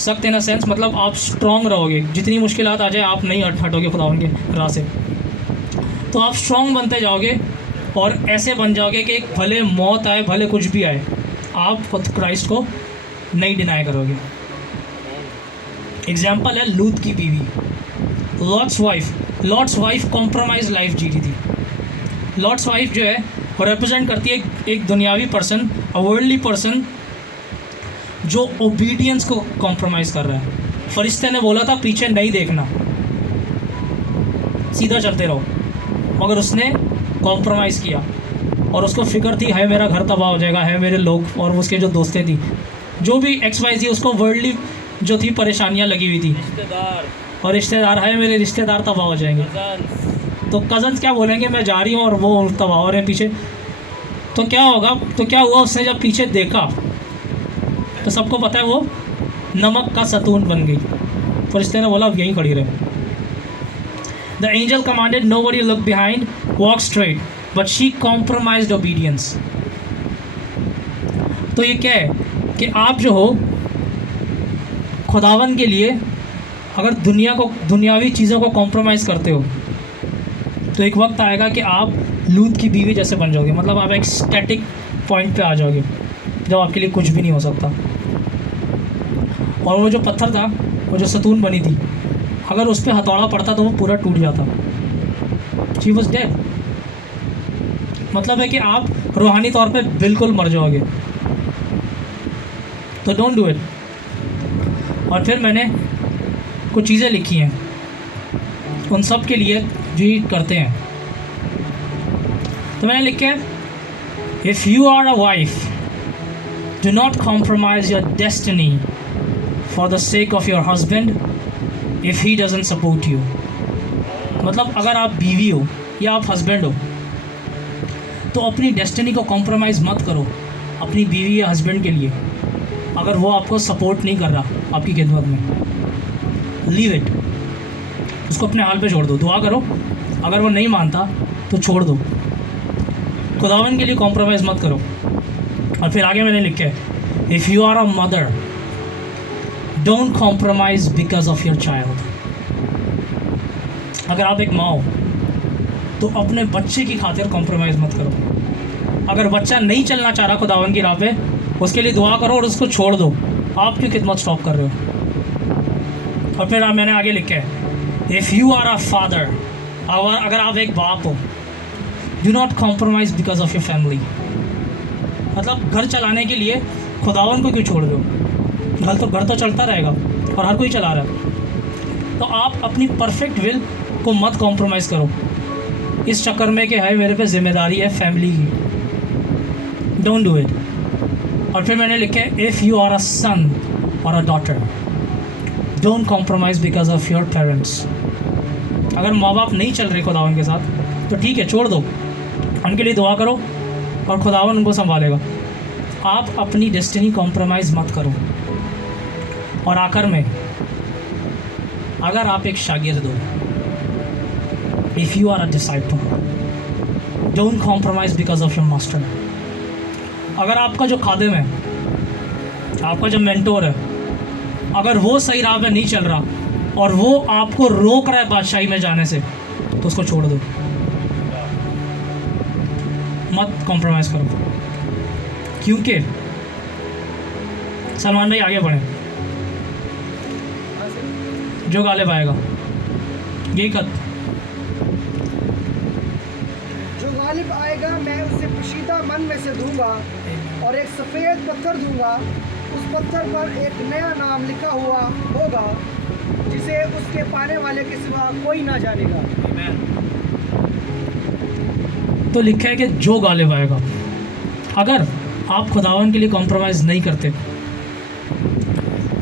सख्त इन अ सेंस मतलब आप स्ट्रॉन्ग रहोगे, जितनी मुश्किलात आ जाए आप नहीं हटोगे खुदावंद के राह से, तो आप स्ट्रॉन्ग बनते जाओगे और ऐसे बन जाओगे कि भले मौत आए भले कुछ भी आए आप खुद क्राइस्ट को नहीं डिनाई करोगे। एग्जाम्पल है लूत की बीवी, लॉट्स वाइफ कॉम्प्रोमाइज लाइफ जी रही थी। लॉट्स वाइफ जो है वो रिप्रेजेंट करती है एक दुनियावी पर्सन, अ वर्ल्डली पर्सन जो ओबीडियंस को कॉम्प्रोमाइज़ कर रहा है। फरिश्ते ने बोला था पीछे नहीं देखना, सीधा चलते रहो, मगर उसने कॉम्प्रोमाइज़ किया और उसको फिक्र थी है मेरा घर तबाह हो जाएगा, है मेरे लोग और उसके जो दोस्तें थी जो भी XYZ, उसको वर्ल्डली जो थी परेशानियां लगी हुई थी, और रिश्तेदार है मेरे रिश्तेदार तबाह हो जाएंगे, तो कज़न्स क्या बोलेंगे मैं जा रही हूँ और वो तबाह हो रहे हैं पीछे, तो क्या होगा। तो क्या हुआ, उसने जब पीछे देखा तो सबको पता है वो नमक का सतून बन गई। फरिश्ते ने बोला अब यहीं खड़ी रहे। The angel commanded nobody look behind, walk straight, but she compromised obedience. तो ये क्या है कि आप जो हो खुदावन के लिए अगर दुनियावी चीज़ों को कॉम्प्रोमाइज़ करते हो तो एक वक्त आएगा कि आप लूत की बीवी जैसे बन जाओगे। मतलब आप एक स्टैटिक पॉइंट पे आ जाओगे जब आपके लिए कुछ भी नहीं हो सकता। और वो जो पत्थर था, वो जो सतून बनी थी, अगर उस पर हथौड़ा पड़ता तो वो पूरा टूट जाता। She was dead. मतलब है कि आप रूहानी तौर पे बिल्कुल मर जाओगे। तो डोंट डू इट। और फिर मैंने कुछ चीज़ें लिखी हैं उन सब के लिए जो ये करते हैं। तो मैंने लिखा है, if you are a wife do not compromise your destiny for the sake of your husband if he doesn't support you. मतलब अगर आप बीवी हो या आप हस्बैंड हो तो अपनी डेस्टिनी को कॉम्प्रोमाइज़ मत करो अपनी बीवी या हस्बैंड के लिए, अगर वो आपको सपोर्ट नहीं कर रहा आपकी खिदमत में। लीव इट, उसको अपने हाल पे छोड़ दो। दुआ करो, अगर वो नहीं मानता तो छोड़ दो। खुदावन के लिए कॉम्प्रोमाइज़ मत करो। और फिर आगे मैंने लिखा है, if you are a mother don't compromise because of your child. अगर आप एक माँ हो तो अपने बच्चे की खातिर कॉम्प्रोमाइज़ मत करो। अगर बच्चा नहीं चलना चाह रहा खुदावन की राह पे, उसके लिए दुआ करो और उसको छोड़ दो। आप क्यों खिदमत स्टॉप कर रहे हो। और फिर मैंने आगे लिखा है, if you are a father, अगर आप एक बाप हो, do not compromise because of your family. मतलब घर चलाने के लिए खुदावन को क्यों छोड़ दो। घर तो चलता रहेगा और हर कोई चला रहा है। तो आप अपनी परफेक्ट विल को मत कॉम्प्रोमाइज़ करो इस चक्कर में कि है मेरे पे जिम्मेदारी है फैमिली की। Don't do it. और फिर मैंने लिखा है, इफ़ यू आर अ सन और a daughter don't compromise because of your parents. अगर माँ बाप नहीं चल रहे खुदावन के साथ तो ठीक है, छोड़ दो, उनके लिए दुआ करो और खुदावन उनको संभालेगा। आप अपनी डेस्टिनी कॉम्प्रोमाइज़ मत करो। और आखिर में, अगर आप एक शागिर्द हो, if you are a disciple don't compromise because of your master. अगर आपका जो खादिम है, आपका जो मेंटोर है, अगर वो सही राह पे नहीं चल रहा और वो आपको रोक रहा है बादशाही में जाने से, तो उसको छोड़ दो, मत कॉम्प्रोमाइज़ करो। क्योंकि सलमान भाई आगे बढ़े, जो गालिब आएगा यही कद जो गालिब आएगा मैं उसे पोशीदा मन में से दूंगा और एक सफ़ेद पत्थर दूंगा। उस पत्थर पर एक नया नाम लिखा हुआ होगा जिसे उसके पाने वाले के सिवा कोई ना जानेगा। तो लिखा है कि जो गालिब आएगा। अगर आप खुदावन के लिए कॉम्प्रोमाइज़ नहीं करते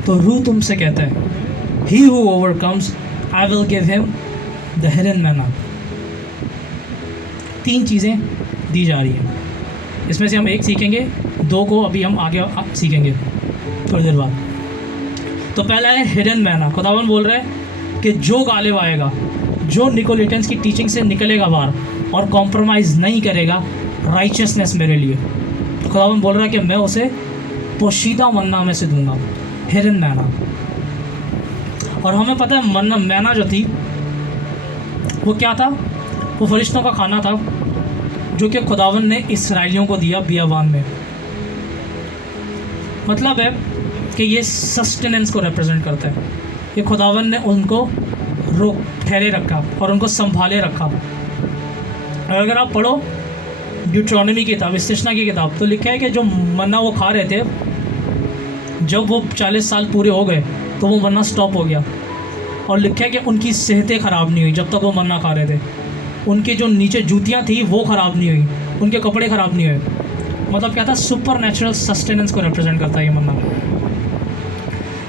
तो रूह तुमसे कहता है he who overcomes, I will give him the hidden manna. 3 चीज़ें दी जा रही हैं, इसमें से हम एक सीखेंगे, 2 को अभी हम आगे सीखेंगे थोड़ी देर बाद। तो पहला है हिडन मैना। खुदावन बोल रहे हैं कि जो गालिब आएगा, जो निकोलेटेंस की टीचिंग से निकलेगा बाहर और कॉम्प्रोमाइज़ नहीं करेगा राइचियसनेस मेरे लिए, खुदावन बोल रहा है कि मैं उसे पोशीदा मन्ना में से दूंगा, हिडन मैना। और हमें पता है मन्ना मैना जो थी वो क्या था? वो फरिश्तों का खाना था जो कि खुदावन ने इसराइलियों को दिया बियाबान में। मतलब है कि ये सस्टेनेंस को रिप्रेजेंट करता है, ये खुदावन ने उनको रोक ठहरे रखा और उनको संभाले रखा। और अगर आप पढ़ो ड्यूट्रॉनमी की किताब, इस्तिश्ना की किताब, तो लिखा है कि जो मन्ना वो खा रहे थे, जब वो 40 साल पूरे हो गए तो वो मन्ना स्टॉप हो गया। और लिखा है कि उनकी सेहतें ख़राब नहीं हुई जब तक वो मन्ना खा रहे थे, उनकी जो नीचे जूतियाँ थी वो ख़राब नहीं हुई, उनके कपड़े ख़राब नहीं हुए। मतलब क्या था? सुपर नेचुरल सस्टेनेंस को रिप्रेजेंट करता है ये मन्ना।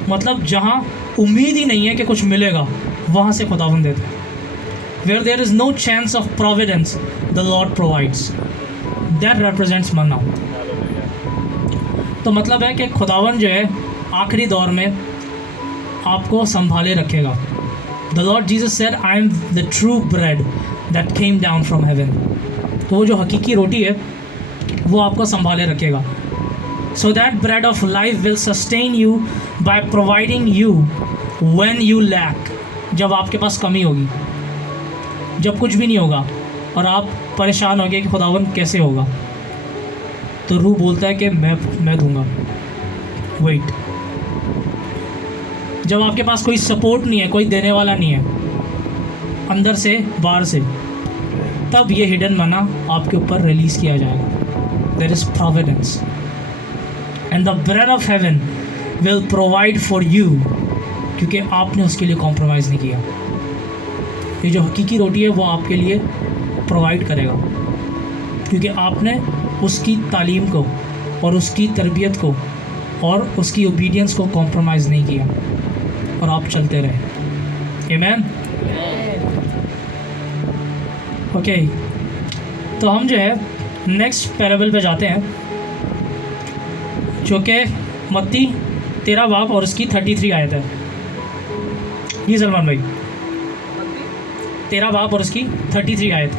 मतलब जहाँ उम्मीद ही नहीं है कि कुछ मिलेगा, वहाँ से खुदावन देता है। Where there is no chance of providence, the lord provides, that represents manna. तो मतलब है कि खुदावन जो है आखिरी दौर में आपको संभाले रखेगा। The Lord Jesus said, I am the true bread that came down from heaven. तो वो जो हकीकी रोटी है वो आपको संभाले रखेगा। So that bread of life will sustain you by providing you when you lack, जब आपके पास कमी होगी, जब कुछ भी नहीं होगा और आप परेशान होंगे कि खुदावन कैसे होगा, तो रूह बोलता है कि मैं दूंगा। वेट। जब आपके पास कोई सपोर्ट नहीं है, कोई देने वाला नहीं है अंदर से बाहर से, तब ये हिडन मना आपके ऊपर रिलीज़ किया जाएगा। There is providence and the bread of heaven will provide for you, क्योंकि आपने उसके लिए कॉम्प्रोमाइज़ नहीं किया। ये जो हकीकी रोटी है वो आपके लिए प्रोवाइड करेगा, क्योंकि आपने उसकी तालीम को और उसकी तरबियत को और उसकी ओबीडियंस को कॉम्प्रोमाइज़ नहीं किया और आप चलते रहे। आमीन। ओके, तो हम जो है नेक्स्ट पैराबल पे जाते हैं, जो कि मत्ती 13 बाब और उसकी 33 आयत है। जी सलमान भाई, 13 बाब और उसकी 33 आयत।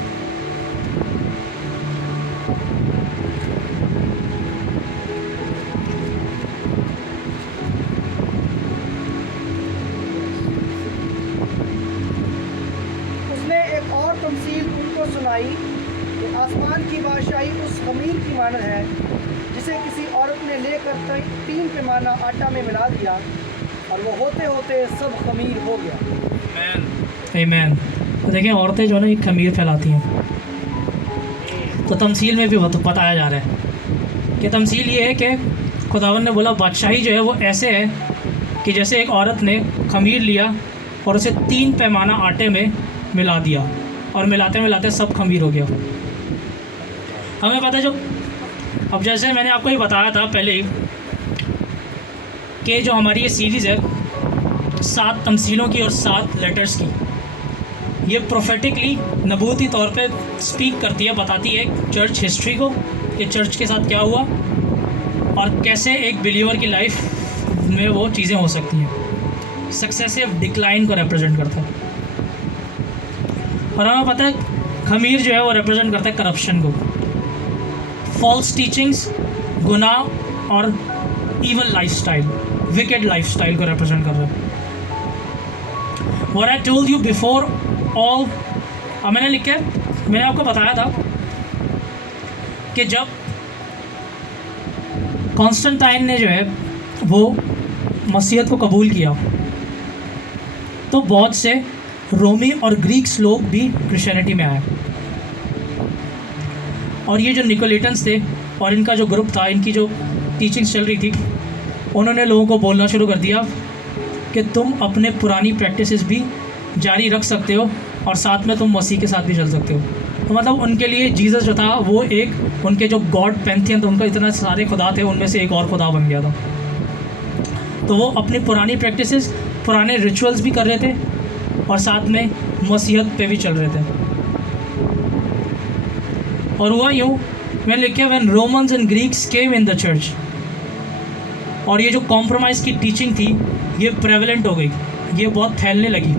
उसने एक और तमसील उनको सुनाई कि आसमान की बादशाही उस खमीर की मानद है जिसे किसी औरत ने लेकर 3 पैमाना आटा में मिला दिया और वो होते होते सब खमीर हो गया। आमीन। तो देखिए, औरतें जो है ना एक खमीर फैलाती हैं। तो तमसील में भी बताया जा रहा है कि तमसील ये है कि खुदावन ने बोला बादशाही जो है वो ऐसे है कि जैसे एक औरत ने खमीर लिया और उसे 3 पैमाना आटे में मिला दिया और मिलाते मिलाते सब खमीर हो गया। हमें पता है जो, अब जैसे मैंने आपको ये बताया था पहले ही कि जो हमारी ये सीरीज़ है 7 तमसीलों की और 7 लेटर्स की, ये प्रोफेटिकली नबूती तौर पे स्पीक करती है, बताती है चर्च हिस्ट्री को कि चर्च के साथ क्या हुआ और कैसे एक बिलीवर की लाइफ में वो चीज़ें हो सकती हैं। सक्सेसिव डिक्लाइन को रिप्रेजेंट करता है। और हमें पता है खमीर जो है वो रिप्रेजेंट करता है करप्शन को, फॉल्स टीचिंग्स, गुनाह और इवल लाइफस्टाइल, विकेड लाइफस्टाइल को रिप्रेजेंट कर रहा है। What I told you before all, मैंने लिखा है, मैंने आपको बताया था कि जब कॉन्स्टेंटाइन ने जो है वो मसीहत को कबूल किया तो बहुत से रोमी और ग्रीक्स लोग भी क्रिश्चियनिटी में आए। और ये जो निकोलेटन्स थे और इनका जो ग्रुप था, इनकी जो टीचिंग्स चल रही थी, उन्होंने लोगों को बोलना शुरू कर दिया कि तुम अपने पुरानी प्रैक्टिसेस भी जारी रख सकते हो और साथ में तुम मसीह के साथ भी चल सकते हो। तो मतलब उनके लिए जीसस जो था वो एक, उनके जो गॉड पैंथियन, तो उनका इतना सारे खुदा थे, उनमें से एक और खुदा बन गया था। तो वो अपनी पुरानी प्रैक्टिसेस, पुराने रिचुअल्स भी कर रहे थे और साथ में मसीहत पे भी चल रहे थे। और हुआ यूँ, मैंने लिखा when Romans and Greeks came in the church, और ये जो कॉम्प्रोमाइज़ की टीचिंग थी ये प्रेवलेंट हो गई, ये बहुत फैलने लगी।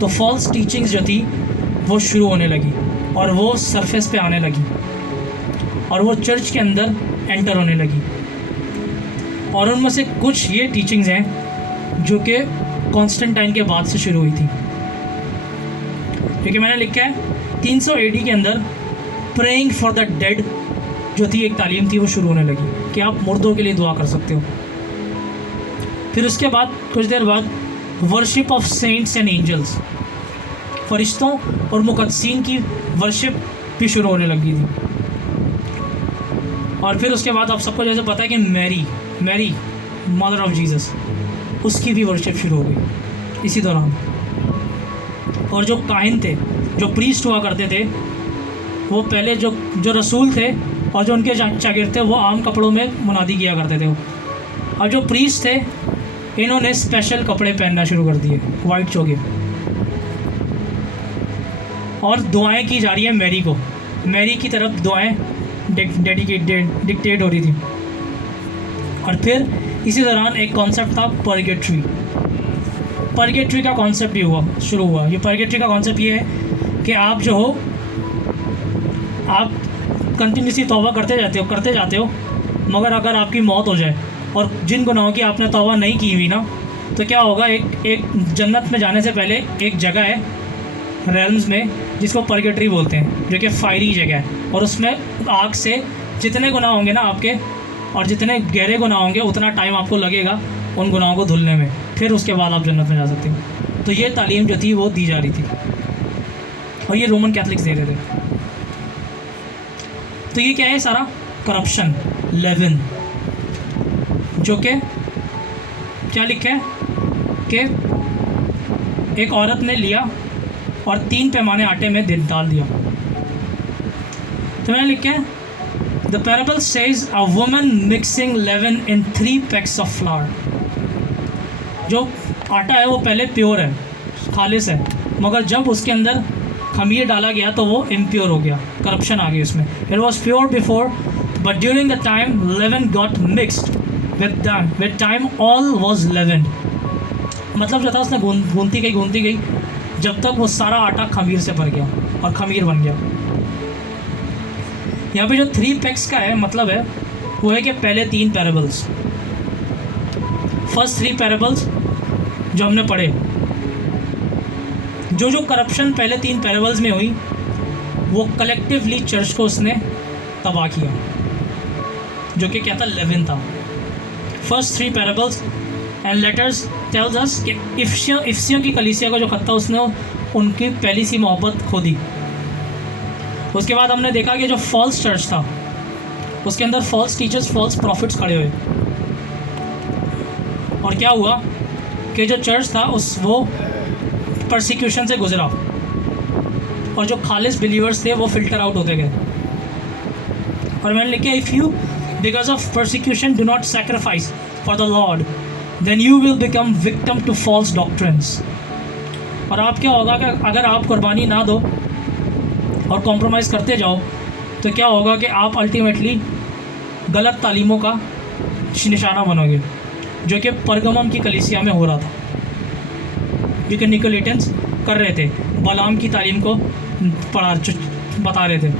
तो फॉल्स टीचिंग्स जो थी वो शुरू होने लगी और वो सरफेस पे आने लगी और वो चर्च के अंदर एंटर होने लगी। और उनमें से कुछ ये टीचिंग्स हैं जो कि कॉन्स्टेंटाइन के बाद से शुरू हुई थी, क्योंकि मैंने लिखा है 300 AD के अंदर प्रेइंग फॉर द डेड जो थी एक तालीम थी वो शुरू होने लगी कि आप मुर्दों के लिए दुआ कर सकते हो। फिर उसके बाद कुछ देर बाद worship of saints and angels, फरिश्तों और मुकद्दसीन की वर्शिप भी शुरू होने लगी थी। और फिर उसके बाद आप सबको जैसे पता है कि मैरी मदर ऑफ जीसस, उसकी भी वर्शिप शुरू हो गई इसी दौरान। और जो काहिन थे, जो प्रीस्ट हुआ करते थे, वो पहले जो रसूल थे और जो उनके शागिर्द थे वो आम कपड़ों में मुनादी किया करते थे। अब जो प्रीस्ट थे इन्होंने स्पेशल कपड़े पहनना शुरू कर दिए, वाइट चोगे, और दुआएं की जा रही है मैरी की तरफ दुआएं डिक्टेट हो रही थी। और फिर इसी दौरान एक कॉन्सेप्ट था परगेटरी का कॉन्सेप्ट ये शुरू हुआ। ये परगेटरी का कॉन्सेप्ट ये है कि आप जो हो, आप कंटिन्यूसली तौबा करते जाते हो, मगर अगर आपकी मौत हो जाए और जिन गुनाहों की आपने तौबा नहीं की हुई ना, तो क्या होगा, एक जन्नत में जाने से पहले एक जगह है रेल्म्स में जिसको परगेटरी बोलते हैं, जो कि फायरी जगह है, और उसमें आग से जितने गुनाह होंगे ना आपके और जितने गहरे गुनाह होंगे उतना टाइम आपको लगेगा उन गुनाहों को धुलने में, फिर उसके बाद आप जन्नत में जा सकते हो। तो ये तालीम जो थी वो दी जा रही थी और ये रोमन कैथलिक्स दे रहे थे। तो ये क्या है, सारा करप्शन लेविन, जो कि क्या लिखा है कि एक औरत ने लिया और 3 पैमाने आटे में डाल दिया। तो मैंने लिखा है the parable says a woman mixing leaven in 3 pecks of flour. जो आटा है वो पहले प्योर है, खालिस है, मगर जब उसके अंदर खमीर डाला गया तो वो इम्प्योर हो गया, करप्शन आ गई उसमें। It was pure before but during the time leaven got mixed with time all was leavened. मतलब जो था उसने गूंथती गई जब तक वो सारा आटा खमीर से भर गया और खमीर बन गया। यहाँ पे जो 3 pecks का है मतलब है वो है कि पहले 3 पैराबल्स, फर्स्ट 3 पैराबल्स जो हमने पढ़े, जो करप्शन पहले 3 पैराबल्स में हुई वो कलेक्टिवली चर्च को उसने तबाह किया, जो कि क्या था, लेविन था। First 3 parables and letters tells us कि इफ्सियों की कलीसिया का जो खत था उसने उनकी पहली सी मोहब्बत खो दी। उसके बाद हमने देखा कि जो फॉल्स चर्च था उसके अंदर फॉल्स टीचर्स, फॉल्स प्रॉफिट्स खड़े हुए, और क्या हुआ कि जो चर्च था वो परसिक्यूशन से गुजरा और जो खालिस बिलीवर्स थे वो फिल्टर आउट होते गए। और मैंने लिखा if you because of persecution do not sacrifice for the Lord then you will become victim to false doctrines. और आप क्या होगा कि अगर आप कुर्बानी ना दो और कॉम्प्रोमाइज़ करते जाओ तो क्या होगा कि आप अल्टीमेटली गलत तालीमों का निशाना बनोगे, जो कि परगमम की कलीसिया में हो रहा था, क्योंकि निकोलेटेंस कर रहे थे, बलाम की तालीम को बता रहे थे।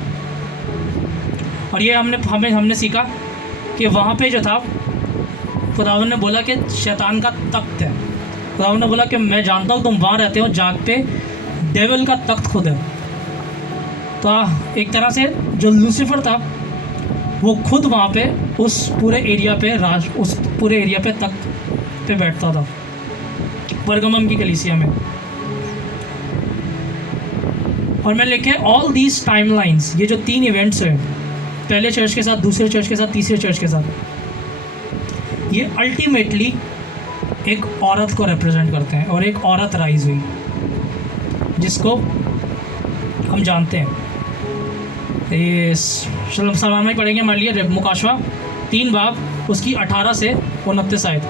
और ये हमने सीखा कि वहाँ पे जो था खुदावन ने बोला कि शैतान का तख्त है। खुदावन ने बोला कि मैं जानता हूँ तुम वहाँ रहते हो जहाँ पे डेविल का तख्त खुद है। तो एक तरह से जो लूसीफर था वो खुद वहाँ पे उस पूरे एरिया पे तख्त पे बैठता था परगमम की कलीसिया में। और मैं लिखे ऑल दीज टाइमलाइंस, ये जो 3 इवेंट्स हैं, पहले चर्च के साथ, दूसरे चर्च के साथ, तीसरे चर्च के साथ, ये अल्टीमेटली एक औरत को रिप्रेजेंट करते हैं। और एक औरत राइज हुई जिसको हम जानते हैं, ये सलमान में पढ़ेंगे, मान लिया मुकाशवा 3 बाब उसकी 18 से 29 आयत।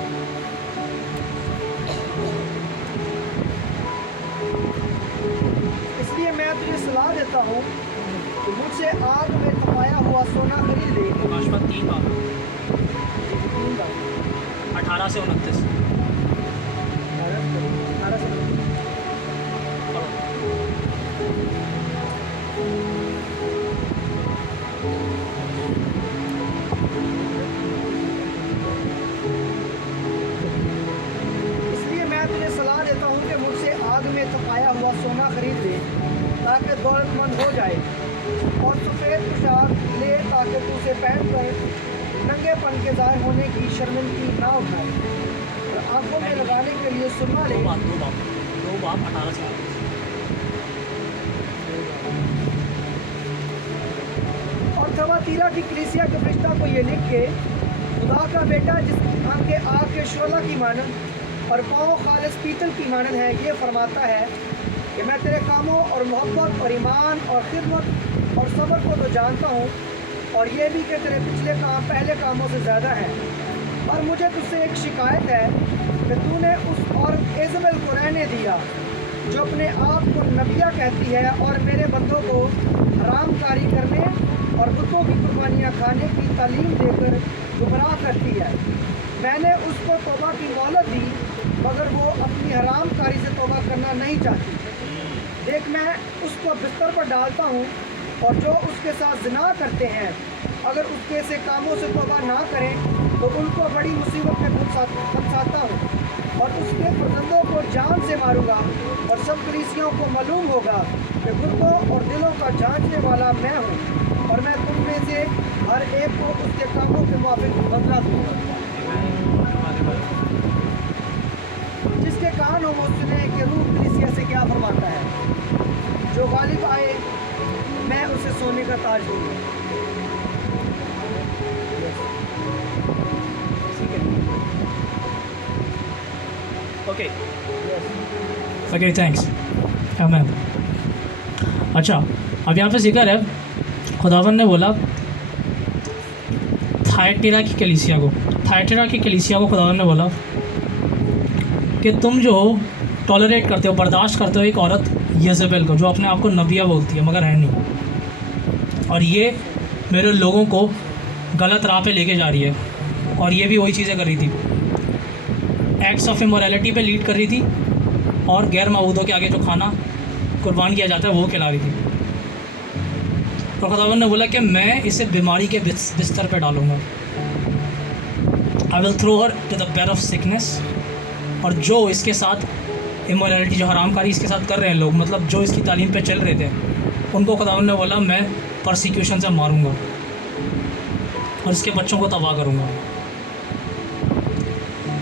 देता हूँ कि मुझसे आग में तपाया हुआ सोना खरीद ले। प्रकाशवाद 3 बाब 18 से 29 इसलिए मैं तुझे सलाह देता हूँ कि मुझसे आग में तपाया हुआ सोना खरीद ले ताकि दौलतमंद हो जाए, और सफ़ेद पोशाक ले ताकि तू उसे पहनकर नंगेपन के ज़ाहिर होने की शर्मिंदगी ना उठाए, और आंखों में लगाने के लिए सुरमा ले। 2 बाब 18 से 29 और थवातीरा की कलीसिया के फरिश्ता को ये लिख के, खुदा का बेटा जिसकी आंखें आग के शोला की मानद और पाँव खालिस पीतल की मानद है, ये फरमाता है कि मैं तेरे कामों और मोहब्बत और ईमान और खिदमत और सब्र को तो जानता हूँ, और ये भी कि तेरे पिछले काम पहले कामों से ज़्यादा है। और मुझे तुझसे एक शिकायत है कि तूने उस औरत इज़बेल को रहने दिया जो अपने आप को नबिया कहती है और मेरे बंदों को हरामकारी करने और बुतों की कुर्बानियाँ खाने की तालीम देकर गुमराह करती है। मैंने उसको तौबा की मोहलत दी, मगर वो अपनी हरामकारी से तौबा करना नहीं चाहती। देख, मैं उसको बिस्तर पर डालता हूँ, और जो उसके साथ ज़िना करते हैं अगर उसके ऐसे कामों से तौबा ना करें तो उनको बड़ी मुसीबत में फंसाता हूँ, और उसके फर्जंदों को जान से मारूंगा, और सब कलीसियों को मालूम होगा कि गुर्दों और दिलों का जांचने वाला मैं हूँ, और मैं तुम में से हर एक को उसके कामों के मुताबिक बदला दूँगा। जिसके कान हो वो सुने कि रूह कलीसिया से क्या फरमाता है। जो गालिब आए मैं उसे सोने का ताज दूँगा। Okay okay, thanks ma'am. अच्छा, अब यहाँ पे जिक्र है, खुदावन ने बोला थायटीरा की कलीसिया को खुदावन ने बोला कि तुम जो टॉलरेट करते हो, बर्दाश्त करते हो एक औरत यजेबेल को, जो अपने आप को नबिया बोलती है मगर है नहीं, और ये मेरे लोगों को गलत राह पे लेके जा रही है, और ये भी वही चीज़ें कर रही थी, एक्ट्स ऑफ इमोरलिटी पे लीड कर रही थी, और गैर मऊदों के आगे जो खाना कुर्बान किया जाता है वो खिला रही थी। तो खुदावंद ने बोला कि मैं इसे बीमारी के बिस्तर पे डालूँगा, I will throw her to the bed of sickness. और जो इसके साथ इमोरलिटी, जो हरामकारी इसके साथ कर रहे हैं लोग, मतलब जो इसकी तालीम पे चल रहे थे, उनको खुदावंद ने बोला मैं परसिक्यूशन से मारूंगा और इसके बच्चों को तबाह करूंगा।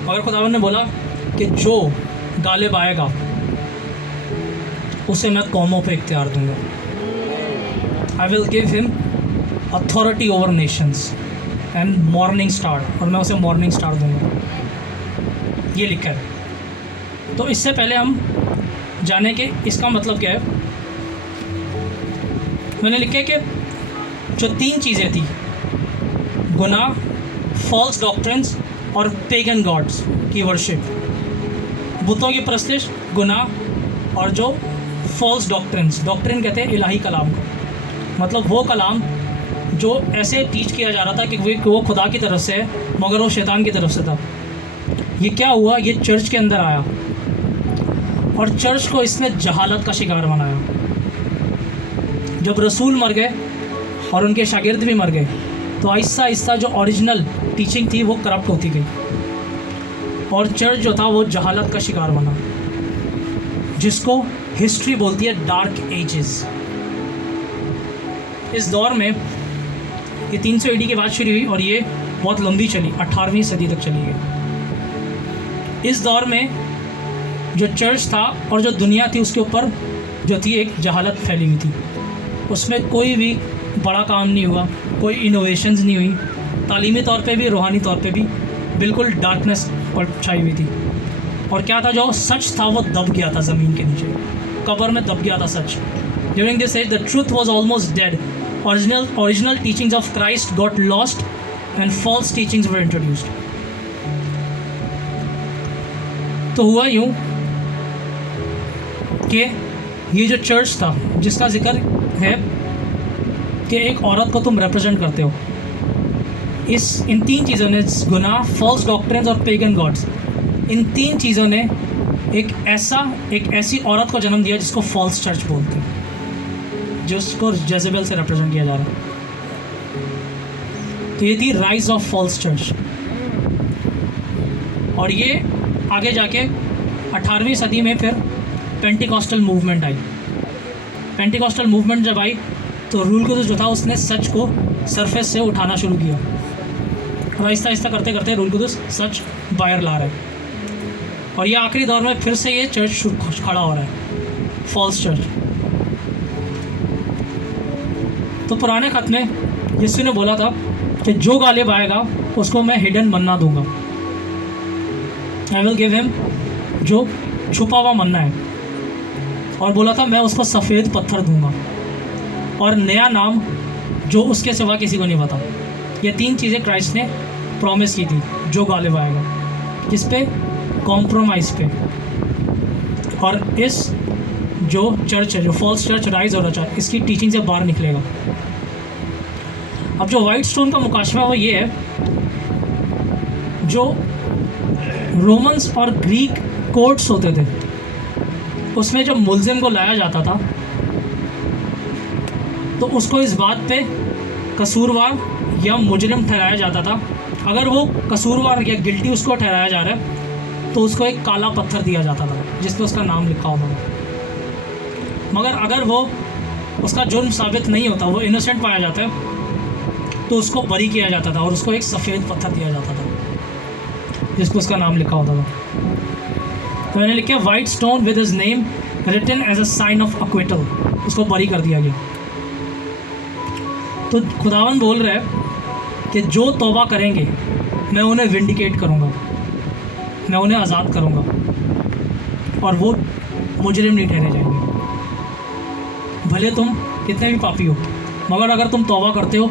मगर खुदावंद ने बोला कि जो गालिब आएगा उसे मैं कौमों पे इख्तियार दूंगा, I will give him authority over Nations and morning star, और मैं उसे मॉर्निंग स्टार दूंगा, ये लिखा है। तो इससे पहले हम जाने कि इसका मतलब क्या है, मैंने लिखा है कि जो 3 चीज़ें थी, गुनाह, फॉल्स डॉक्ट्रिन्स और पेगन गॉड्स की वर्शिप, बुतों की प्रस्तिश, गुनाह, और जो फॉल्स डॉक्ट्रिन्स, डॉक्ट्रिन कहते हैं इलाही कलाम को, मतलब वो कलाम जो ऐसे टीच किया जा रहा था कि वो खुदा की तरफ से है मगर वो शैतान की तरफ से था। ये क्या हुआ, ये चर्च के अंदर आया और चर्च को इसने जहालत का शिकार बनाया। जब रसूल मर गए और उनके शागिर्द भी मर गए तो आहिस्ता आहिस्ता जो ओरिजिनल टीचिंग थी वो करप्ट होती गई और चर्च जो था वो जहालत का शिकार बना, जिसको हिस्ट्री बोलती है डार्क एजेस। इस दौर में ये 300 AD के बाद शुरू हुई और ये बहुत लंबी चली, 18वीं सदी तक चली गई। इस दौर में जो चर्च था और जो दुनिया थी उसके ऊपर जो थी एक जहालत फैली हुई थी, उसमें कोई भी बड़ा काम नहीं हुआ, कोई इनोवेशंस नहीं हुई, तालीमी तौर पे भी रूहानी तौर पे भी बिल्कुल डार्कनेस और छाई हुई थी। और क्या था, जो सच था वो दब गया था ज़मीन के नीचे, कब्र में दब गया था सच। During this age the truth was almost dead, original teachings of Christ got lost and false teachings were introduced। तो हुआ यूं कि ये जो चर्च था जिसका जिक्र है कि एक औरत को तुम रिप्रेजेंट करते हो। इन 3 चीज़ों ने, गुनाह, फॉल्स डॉक्ट्रिन्स और पेगन गॉड्स, इन 3 चीज़ों ने एक ऐसी औरत को जन्म दिया जिसको फॉल्स चर्च बोलते हैं, जिसको जेजेबेल से रिप्रेजेंट किया जा रहा है। तो ये थी राइज ऑफ फॉल्स चर्च। और ये आगे जाके 18वीं सदी में फिर पेंटिकॉस्टल मूवमेंट आई। पेंटिकॉस्टल मूवमेंट जब आई तो रूल कुदस जो था उसने सच को सरफेस से उठाना शुरू किया, और आहिस्ता आहिस्ता करते करते रूल कुदस सच बाहर ला रहा है। और ये आखिरी दौर में फिर से ये चर्च खड़ा हो रहा है, फॉल्स चर्च। तो पुराने खत में यीशु ने बोला था कि जो गालिब आएगा उसको मैं हिडन मन्ना दूंगा, आई विल गिव हिम, जो छुपा हुआ मन्ना है। और बोला था मैं उसको सफ़ेद पत्थर दूंगा और नया नाम जो उसके सिवा किसी को नहीं पता। ये 3 चीज़ें क्राइस्ट ने प्रॉमिस की थी जो गालिब आएगा, किस पे? कॉम्प्रोमाइज़ पे। और इस जो चर्च है, जो फॉल्स चर्च राइज हो रहा है, इसकी टीचिंग से बाहर निकलेगा। अब जो वाइट स्टोन का मुकाशवा वो ये है, जो रोमन्स और ग्रीक कोर्ट्स होते थे उसमें जब मुल्जिम को लाया जाता था तो उसको इस बात पे कसूरवार या मुजरिम ठहराया जाता था। अगर वो कसूरवार या गिल्टी उसको ठहराया जा रहा है तो उसको एक काला पत्थर दिया जाता था जिस पे उसका नाम लिखा होता था। मगर अगर वो उसका जुर्म साबित नहीं होता, वो इनोसेंट पाया जाता है, तो उसको बरी किया जाता था और उसको एक सफ़ेद पत्थर दिया जाता था जिसको उसका नाम लिखा होता था। तो मैंने लिखा white stone with his name written as a sign of acquittal, उसको बरी कर दिया गया। तो खुदावन बोल रहा है कि जो तौबा करेंगे मैं उन्हें विंडिकेट करूँगा, मैं उन्हें आज़ाद करूँगा और वो मुजरिम नहीं ठहरे जाएंगे, भले तुम कितने भी पापी हो। मगर अगर तुम तौबा करते हो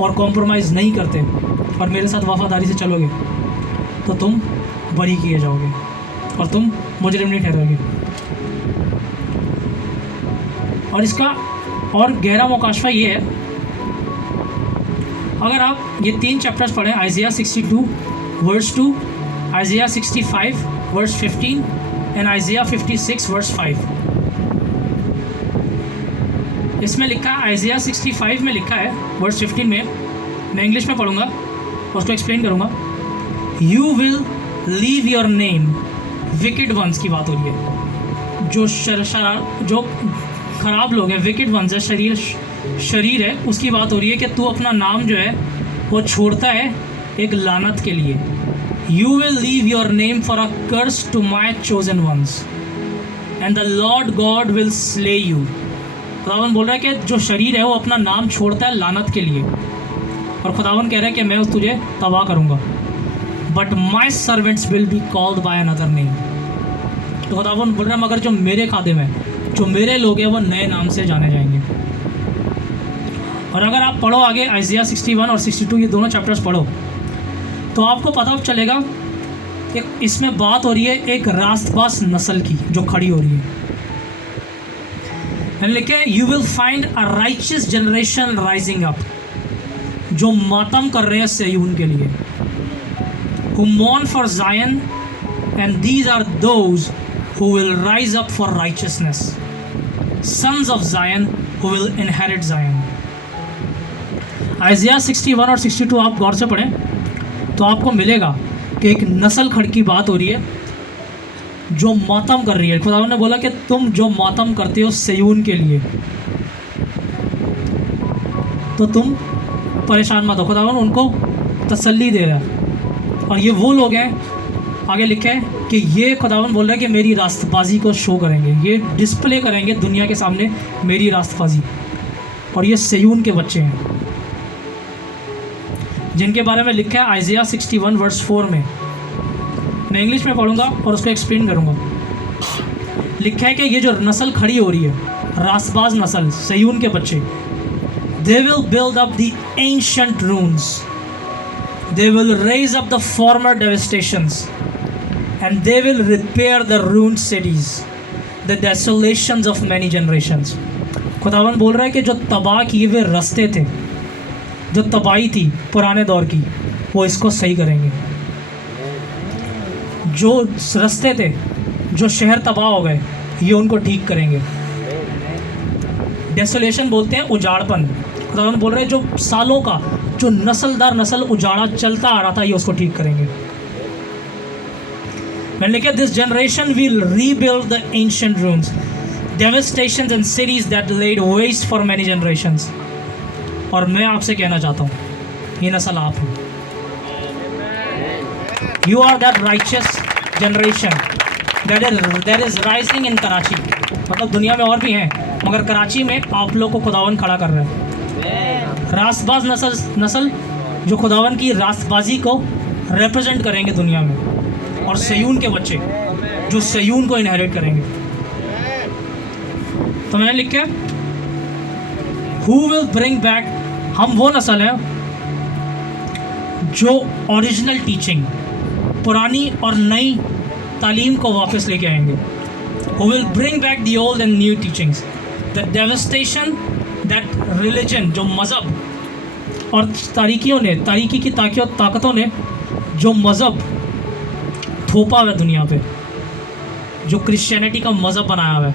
और कॉम्प्रोमाइज़ नहीं करते और मेरे साथ वफादारी से चलोगे तो तुम बरी किए जाओगे और तुम मुजरिम नहीं ठहरोगे। और इसका और गहरा मुकाशवा ये है, अगर आप ये 3 चैप्टर्स पढ़ें, आइज़िया 62 वर्स 2, आइज़िया 65 वर्स 15 एंड आइज़िया 56 वर्स 5, इसमें लिखा है, आइज़िया 65 में लिखा है वर्स 15 में, मैं इंग्लिश में पढ़ूंगा और उसको एक्सप्लेन करूंगा। You will leave your name, wicked ones की बात हो रही है, जो ख़राब लोग हैं, विकेड वंस है, शरीर है, उसकी बात हो रही है कि तू अपना नाम जो है वो छोड़ता है एक लानत के लिए। You will leave your name for a curse to my chosen ones and the Lord God will slay you. खुदावन बोल रहा है कि जो शरीर है वो अपना नाम छोड़ता है लानत के लिए, और खुदावन कह रहा है कि मैं तुझे तबाह करूँगा, but my servants will be called by another name. तो खुदावन बोल रहा है मगर जो मेरे खादिम हैं, जो मेरे लोग हैं, वो नए नाम से जाने जाएंगे। और अगर आप पढ़ो आगे आइज़िया 61 और 62, ये दोनों चैप्टर्स पढ़ो, तो आपको पता चलेगा कि इसमें बात हो रही है एक रास्तबाज नस्ल की जो खड़ी हो रही है। लेकिन you will find a righteous generation rising up, जो मातम कर रहे हैं सिय्योन के लिए, who mourn for Zion, and these are those who will rise up for righteousness, sons of Zion who will inherit Zion। आइज़िया 61 और 62 आप गौर से पढ़ें तो आपको मिलेगा कि एक नस्ल खड़ की बात हो रही है जो मातम कर रही है। खुदावन ने बोला कि तुम जो मातम करते हो सिय्योन के लिए, तो तुम परेशान मत हो। खुदावन उनको तसल्ली दे रहा है। और ये वो लोग हैं, आगे लिखा है कि ये खुदावन बोल रहा है कि मेरी रास्तबाजी को शो करेंगे, ये डिस्प्ले करेंगे दुनिया के सामने मेरी रास्तबाजी। और ये सिय्योन के बच्चे हैं जिनके बारे में लिखा है आइज़िया 61 वर्स 4 में। मैं इंग्लिश में पढ़ूंगा और उसको एक्सप्लेन करूंगा। लिखा है कि ये जो नस्ल खड़ी हो रही है, रास्तबाज नस्ल, सिय्योन के बच्चे, they will build up the ancient ruins, they will raise up the former devastations, and they will repair the ruined cities, the desolations of many generations। खुदावन बोल रहा है कि जो तबाह किए हुए रास्ते थे, जो तबाही थी पुराने दौर की, वो इसको सही करेंगे। जो रास्ते थे, जो शहर तबाह हो गए, ये उनको ठीक करेंगे। डेसोलेशन बोलते हैं उजाड़पन। खुदावन बोल रहे हैं जो सालों का, जो नस्ल दर नस्ल उजाड़ा चलता आ रहा था, ये उसको ठीक करेंगे। मैंने लिखा this generation will rebuild the ancient ruins, devastations and cities that laid waste for many generations। और मैं आपसे कहना चाहता हूँ, ये नस्ल आप हो। You are that righteous generation that is rising in Karachi। मतलब दुनिया में और भी हैं, मगर कराची में आप लोग को खुदावन खड़ा कर रहे हैं। रास्तबाज नस्ल जो खुदावन की रास्तबाजी को रिप्रेजेंट करेंगे दुनिया में, और सयून के बच्चे जो सयून को इनहेरिट करेंगे। तो मैंने लिखा हु विल ब्रिंग बैक, हम वो नस्ल हैं जो ओरिजिनल टीचिंग, पुरानी और नई तालीम को वापस लेके आएंगे। Who will bring back the old and new teachings, the devastation that religion, जो मज़हब और तारीकी की ताकतों ने जो मज़हब थोपा हुआ है दुनिया पे, जो क्रिश्चियनिटी का मज़हब बनाया हुआ है,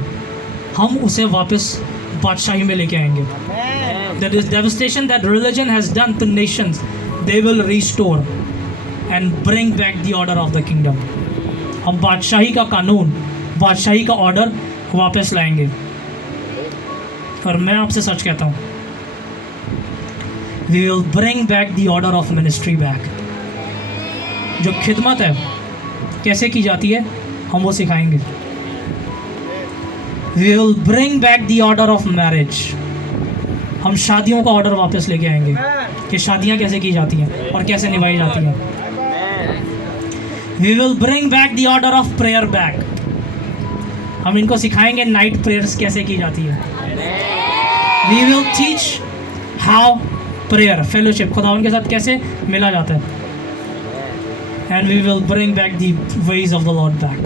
हम उसे वापस बादशाही में लेके आएंगे। That is devastation that religion has done to nations, they will restore and bring back the order of the kingdom। हम बादशाही का कानून, बादशाही का ऑर्डर वापस लाएंगे। और मैं आपसे सच कहता हूँ, we will bring back the order of ministry back। जो खिदमत है कैसे की जाती है, हम वो सिखाएंगे। We will bring back the order of marriage। हम शादियों का ऑर्डर वापस लेके आएंगे कि शादियाँ कैसे की जाती हैं और कैसे निभाई जाती हैं। We will bring back the order of prayer back। हम इनको सिखाएंगे नाइट प्रेयर्स कैसे की जाती है। We will teach how prayer, fellowship, खुदावन के साथ कैसे मिला जाता है। And we will bring back the ways of the Lord back।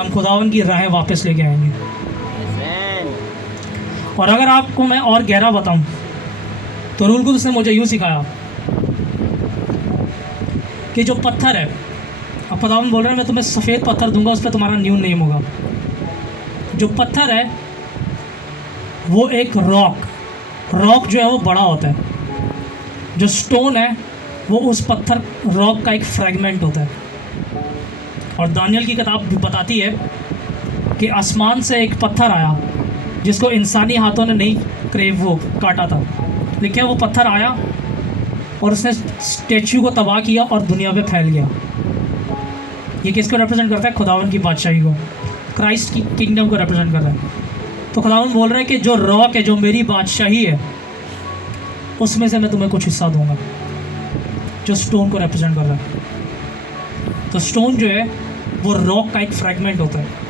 हम खुदावन की राहें वापस लेके आएंगे। और अगर आपको मैं और गहरा बताऊं, तो रूल कुदस ने मुझे यूँ सिखाया कि जो पत्थर है, अब खुदावंद बोल रहे हैं मैं तुम्हें सफ़ेद पत्थर दूंगा, उस पर तुम्हारा न्यू नेम होगा। जो पत्थर है वो एक रॉक जो है वो बड़ा होता है, जो स्टोन है वो उस पत्थर रॉक का एक फ्रैगमेंट होता है। और दानियल की किताब बताती है कि आसमान से एक पत्थर आया जिसको इंसानी हाथों ने नहीं काटा था, लेकिन वो पत्थर आया और उसने स्टैच्यू को तबाह किया और दुनिया पे फैल गया। ये किसको रिप्रेजेंट करता है? खुदावन की बादशाही को, क्राइस्ट की किंगडम को रिप्रेजेंट कर रहा है। तो खुदावन बोल रहा है कि जो रॉक है, जो मेरी बादशाही है, उसमें से मैं तुम्हें कुछ हिस्सा दूंगा, जो स्टोन को रिप्रेजेंट कर रहा है। तो स्टोन जो है वो रॉक का एक फ्रैगमेंट होता है,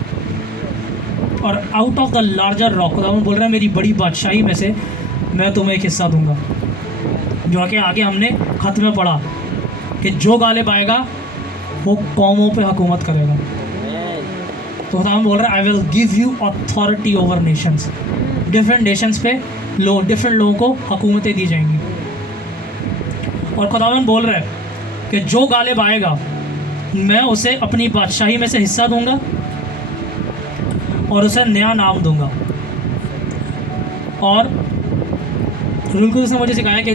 और out of the larger rock खुदावन बोल रहा है मेरी बड़ी बादशाही में से मैं तुम्हें एक हिस्सा दूंगा। जो कि आगे हमने खत में पढ़ा कि जो गालिब आएगा वो कौमों पे हुकूमत करेगा। तो खुदावन बोल रहा है I will give you authority over Nations. Different Nations पे डिफरेंट लोगों को हुकूमतें दी जाएंगी। और खुदावन बोल रहा है कि जो गालिब आएगा मैं उसे अपनी बादशाही में से हिस्सा दूंगा और उसे नया नाम दूंगा। और रूल कुदस ने मुझे सिखाया कि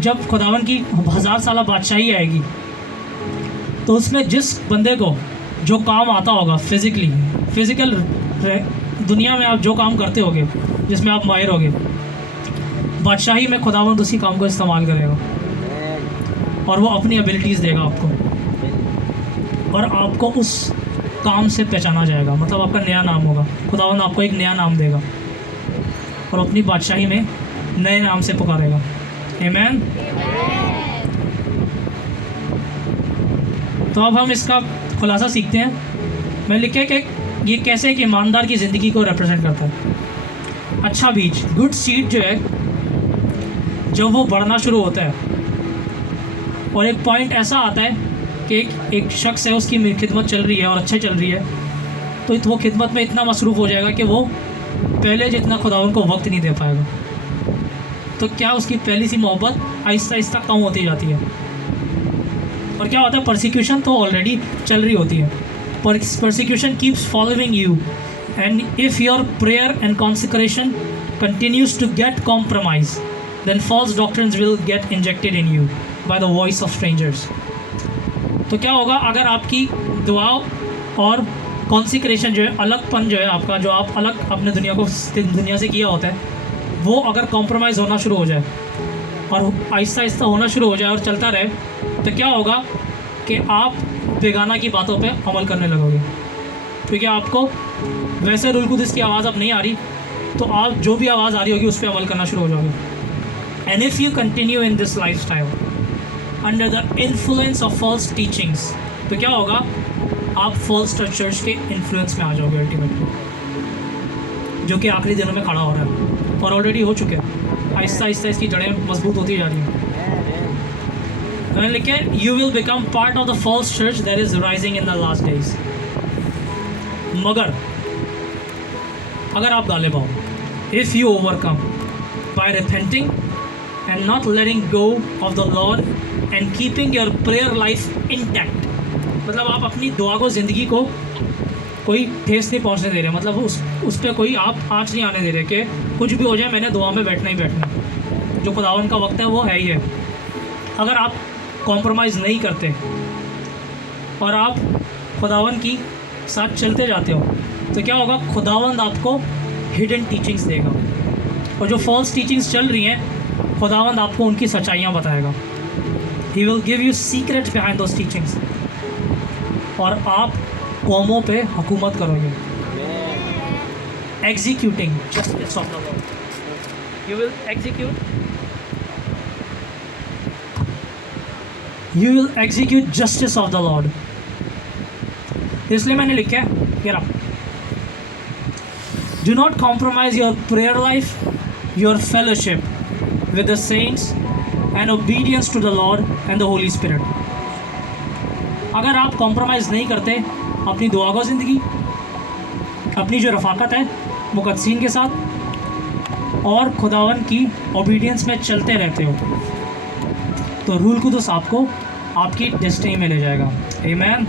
जब खुदावन की 1000 साल बादशाही आएगी तो उसमें जिस बंदे को जो काम आता होगा फिज़िकल दुनिया में आप जो काम करते होगे, जिसमें आप माहिर होगे, बादशाही में खुदावंद उसी काम को इस्तेमाल करेगा और वो अपनी एबिलिटीज़ देगा आपको, और आपको उस काम से पहचाना जाएगा। मतलब आपका नया नाम होगा, खुदावंद आपको एक नया नाम देगा और अपनी बादशाही में नए नाम से पुकारेगा। आमीन। तो अब हम इसका खुलासा सीखते हैं। मैंने लिखा है कि ये कैसे एक ईमानदार की ज़िंदगी को रिप्रेजेंट करता है। अच्छा बीज, गुड सीड जो है, जब वो बढ़ना शुरू होता है और एक पॉइंट ऐसा आता है कि एक शख्स है, उसकी खिदमत चल रही है और अच्छा चल रही है, तो वो खिदमत में इतना मसरूफ़ हो जाएगा कि वो पहले जितना खुदावन को वक्त नहीं दे पाएगा, तो क्या उसकी पहली सी मोहब्बत आहिस्ता आहिस्ता कम होती जाती है। और क्या होता है, परसिक्यूशन तो ऑलरेडी चल रही होती है, persecution keeps following you, and if your prayer and consecration continues to get compromised, then false doctrines will get injected in you by the voice of strangers. तो क्या होगा अगर आपकी दुआ और कॉन्सिक्रेशन जो है, अलगपन जो है आपका, जो आप अलग अपने दुनिया से किया होता है, वो अगर कॉम्प्रोमाइज़ होना शुरू हो जाए और आहिस्ता आहिस्ता होना शुरू हो जाए और चलता रहे, तो क्या होगा कि आप बेगाना की बातों पे अमल करने लगोगे, क्योंकि आपको वैसे रुल कुदिस की आवाज़ अब नहीं आ रही, तो आप जो भी आवाज़ आ रही होगी उस पर अमल करना शुरू हो जाओगे। And if you continue in this life style under the influence of false teachings, तो क्या होगा, आप फॉल्स चर्च के इन्फ्लुएंस में आ जाओगे अल्टीमेटली, जो कि आखिरी दिनों में खड़ा हो रहा है और ऑलरेडी हो चुके हैं। आहिस्ता आहिस्ता इसकी जड़ें मजबूत होती जा रही हैं। मैंने लिखा है, you will become part of the false church that is rising in the last days. मगर अगर आप गालिब आओ, if you overcome by repenting and not letting go of the Lord and keeping your prayer life intact, मतलब आप अपनी दुआ को, ज़िंदगी को कोई ठेस नहीं पहुंचने दे रहे, मतलब उस पर कोई आप आँच नहीं आने दे रहे कि कुछ भी हो जाए मैंने दुआ में बैठना ही बैठना, जो खुदावन का वक्त है वो है ही है। अगर आप कॉम्प्रोमाइज़ नहीं करते और आप खुदावन की साथ चलते जाते हो, तो क्या होगा, खुदावंद आपको हिडन टीचिंग्स देगा, और जो फॉल्स टीचिंग्स चल रही हैं खुदावंद आपको उनकी सच्चाइयाँ बताएगा। He will give you secrets behind those teachings, और आप कौमों पे हुकूमत करोगे, executing justice of the Lord. You will execute justice of the Lord. इसलिए मैंने लिखा है, यार, do not compromise your prayer life, your fellowship with the saints and obedience to the Lord and the Holy Spirit. अगर आप compromise नहीं करते अपनी दुआ को, ज़िंदगी, अपनी जो रफ़ाकत है मुक़द्दसीन के साथ और खुदावन की ओबीडियंस में चलते रहते हो, तो रूल कुदस आपको आपकी डेस्टिनी में ले जाएगा। आमीन।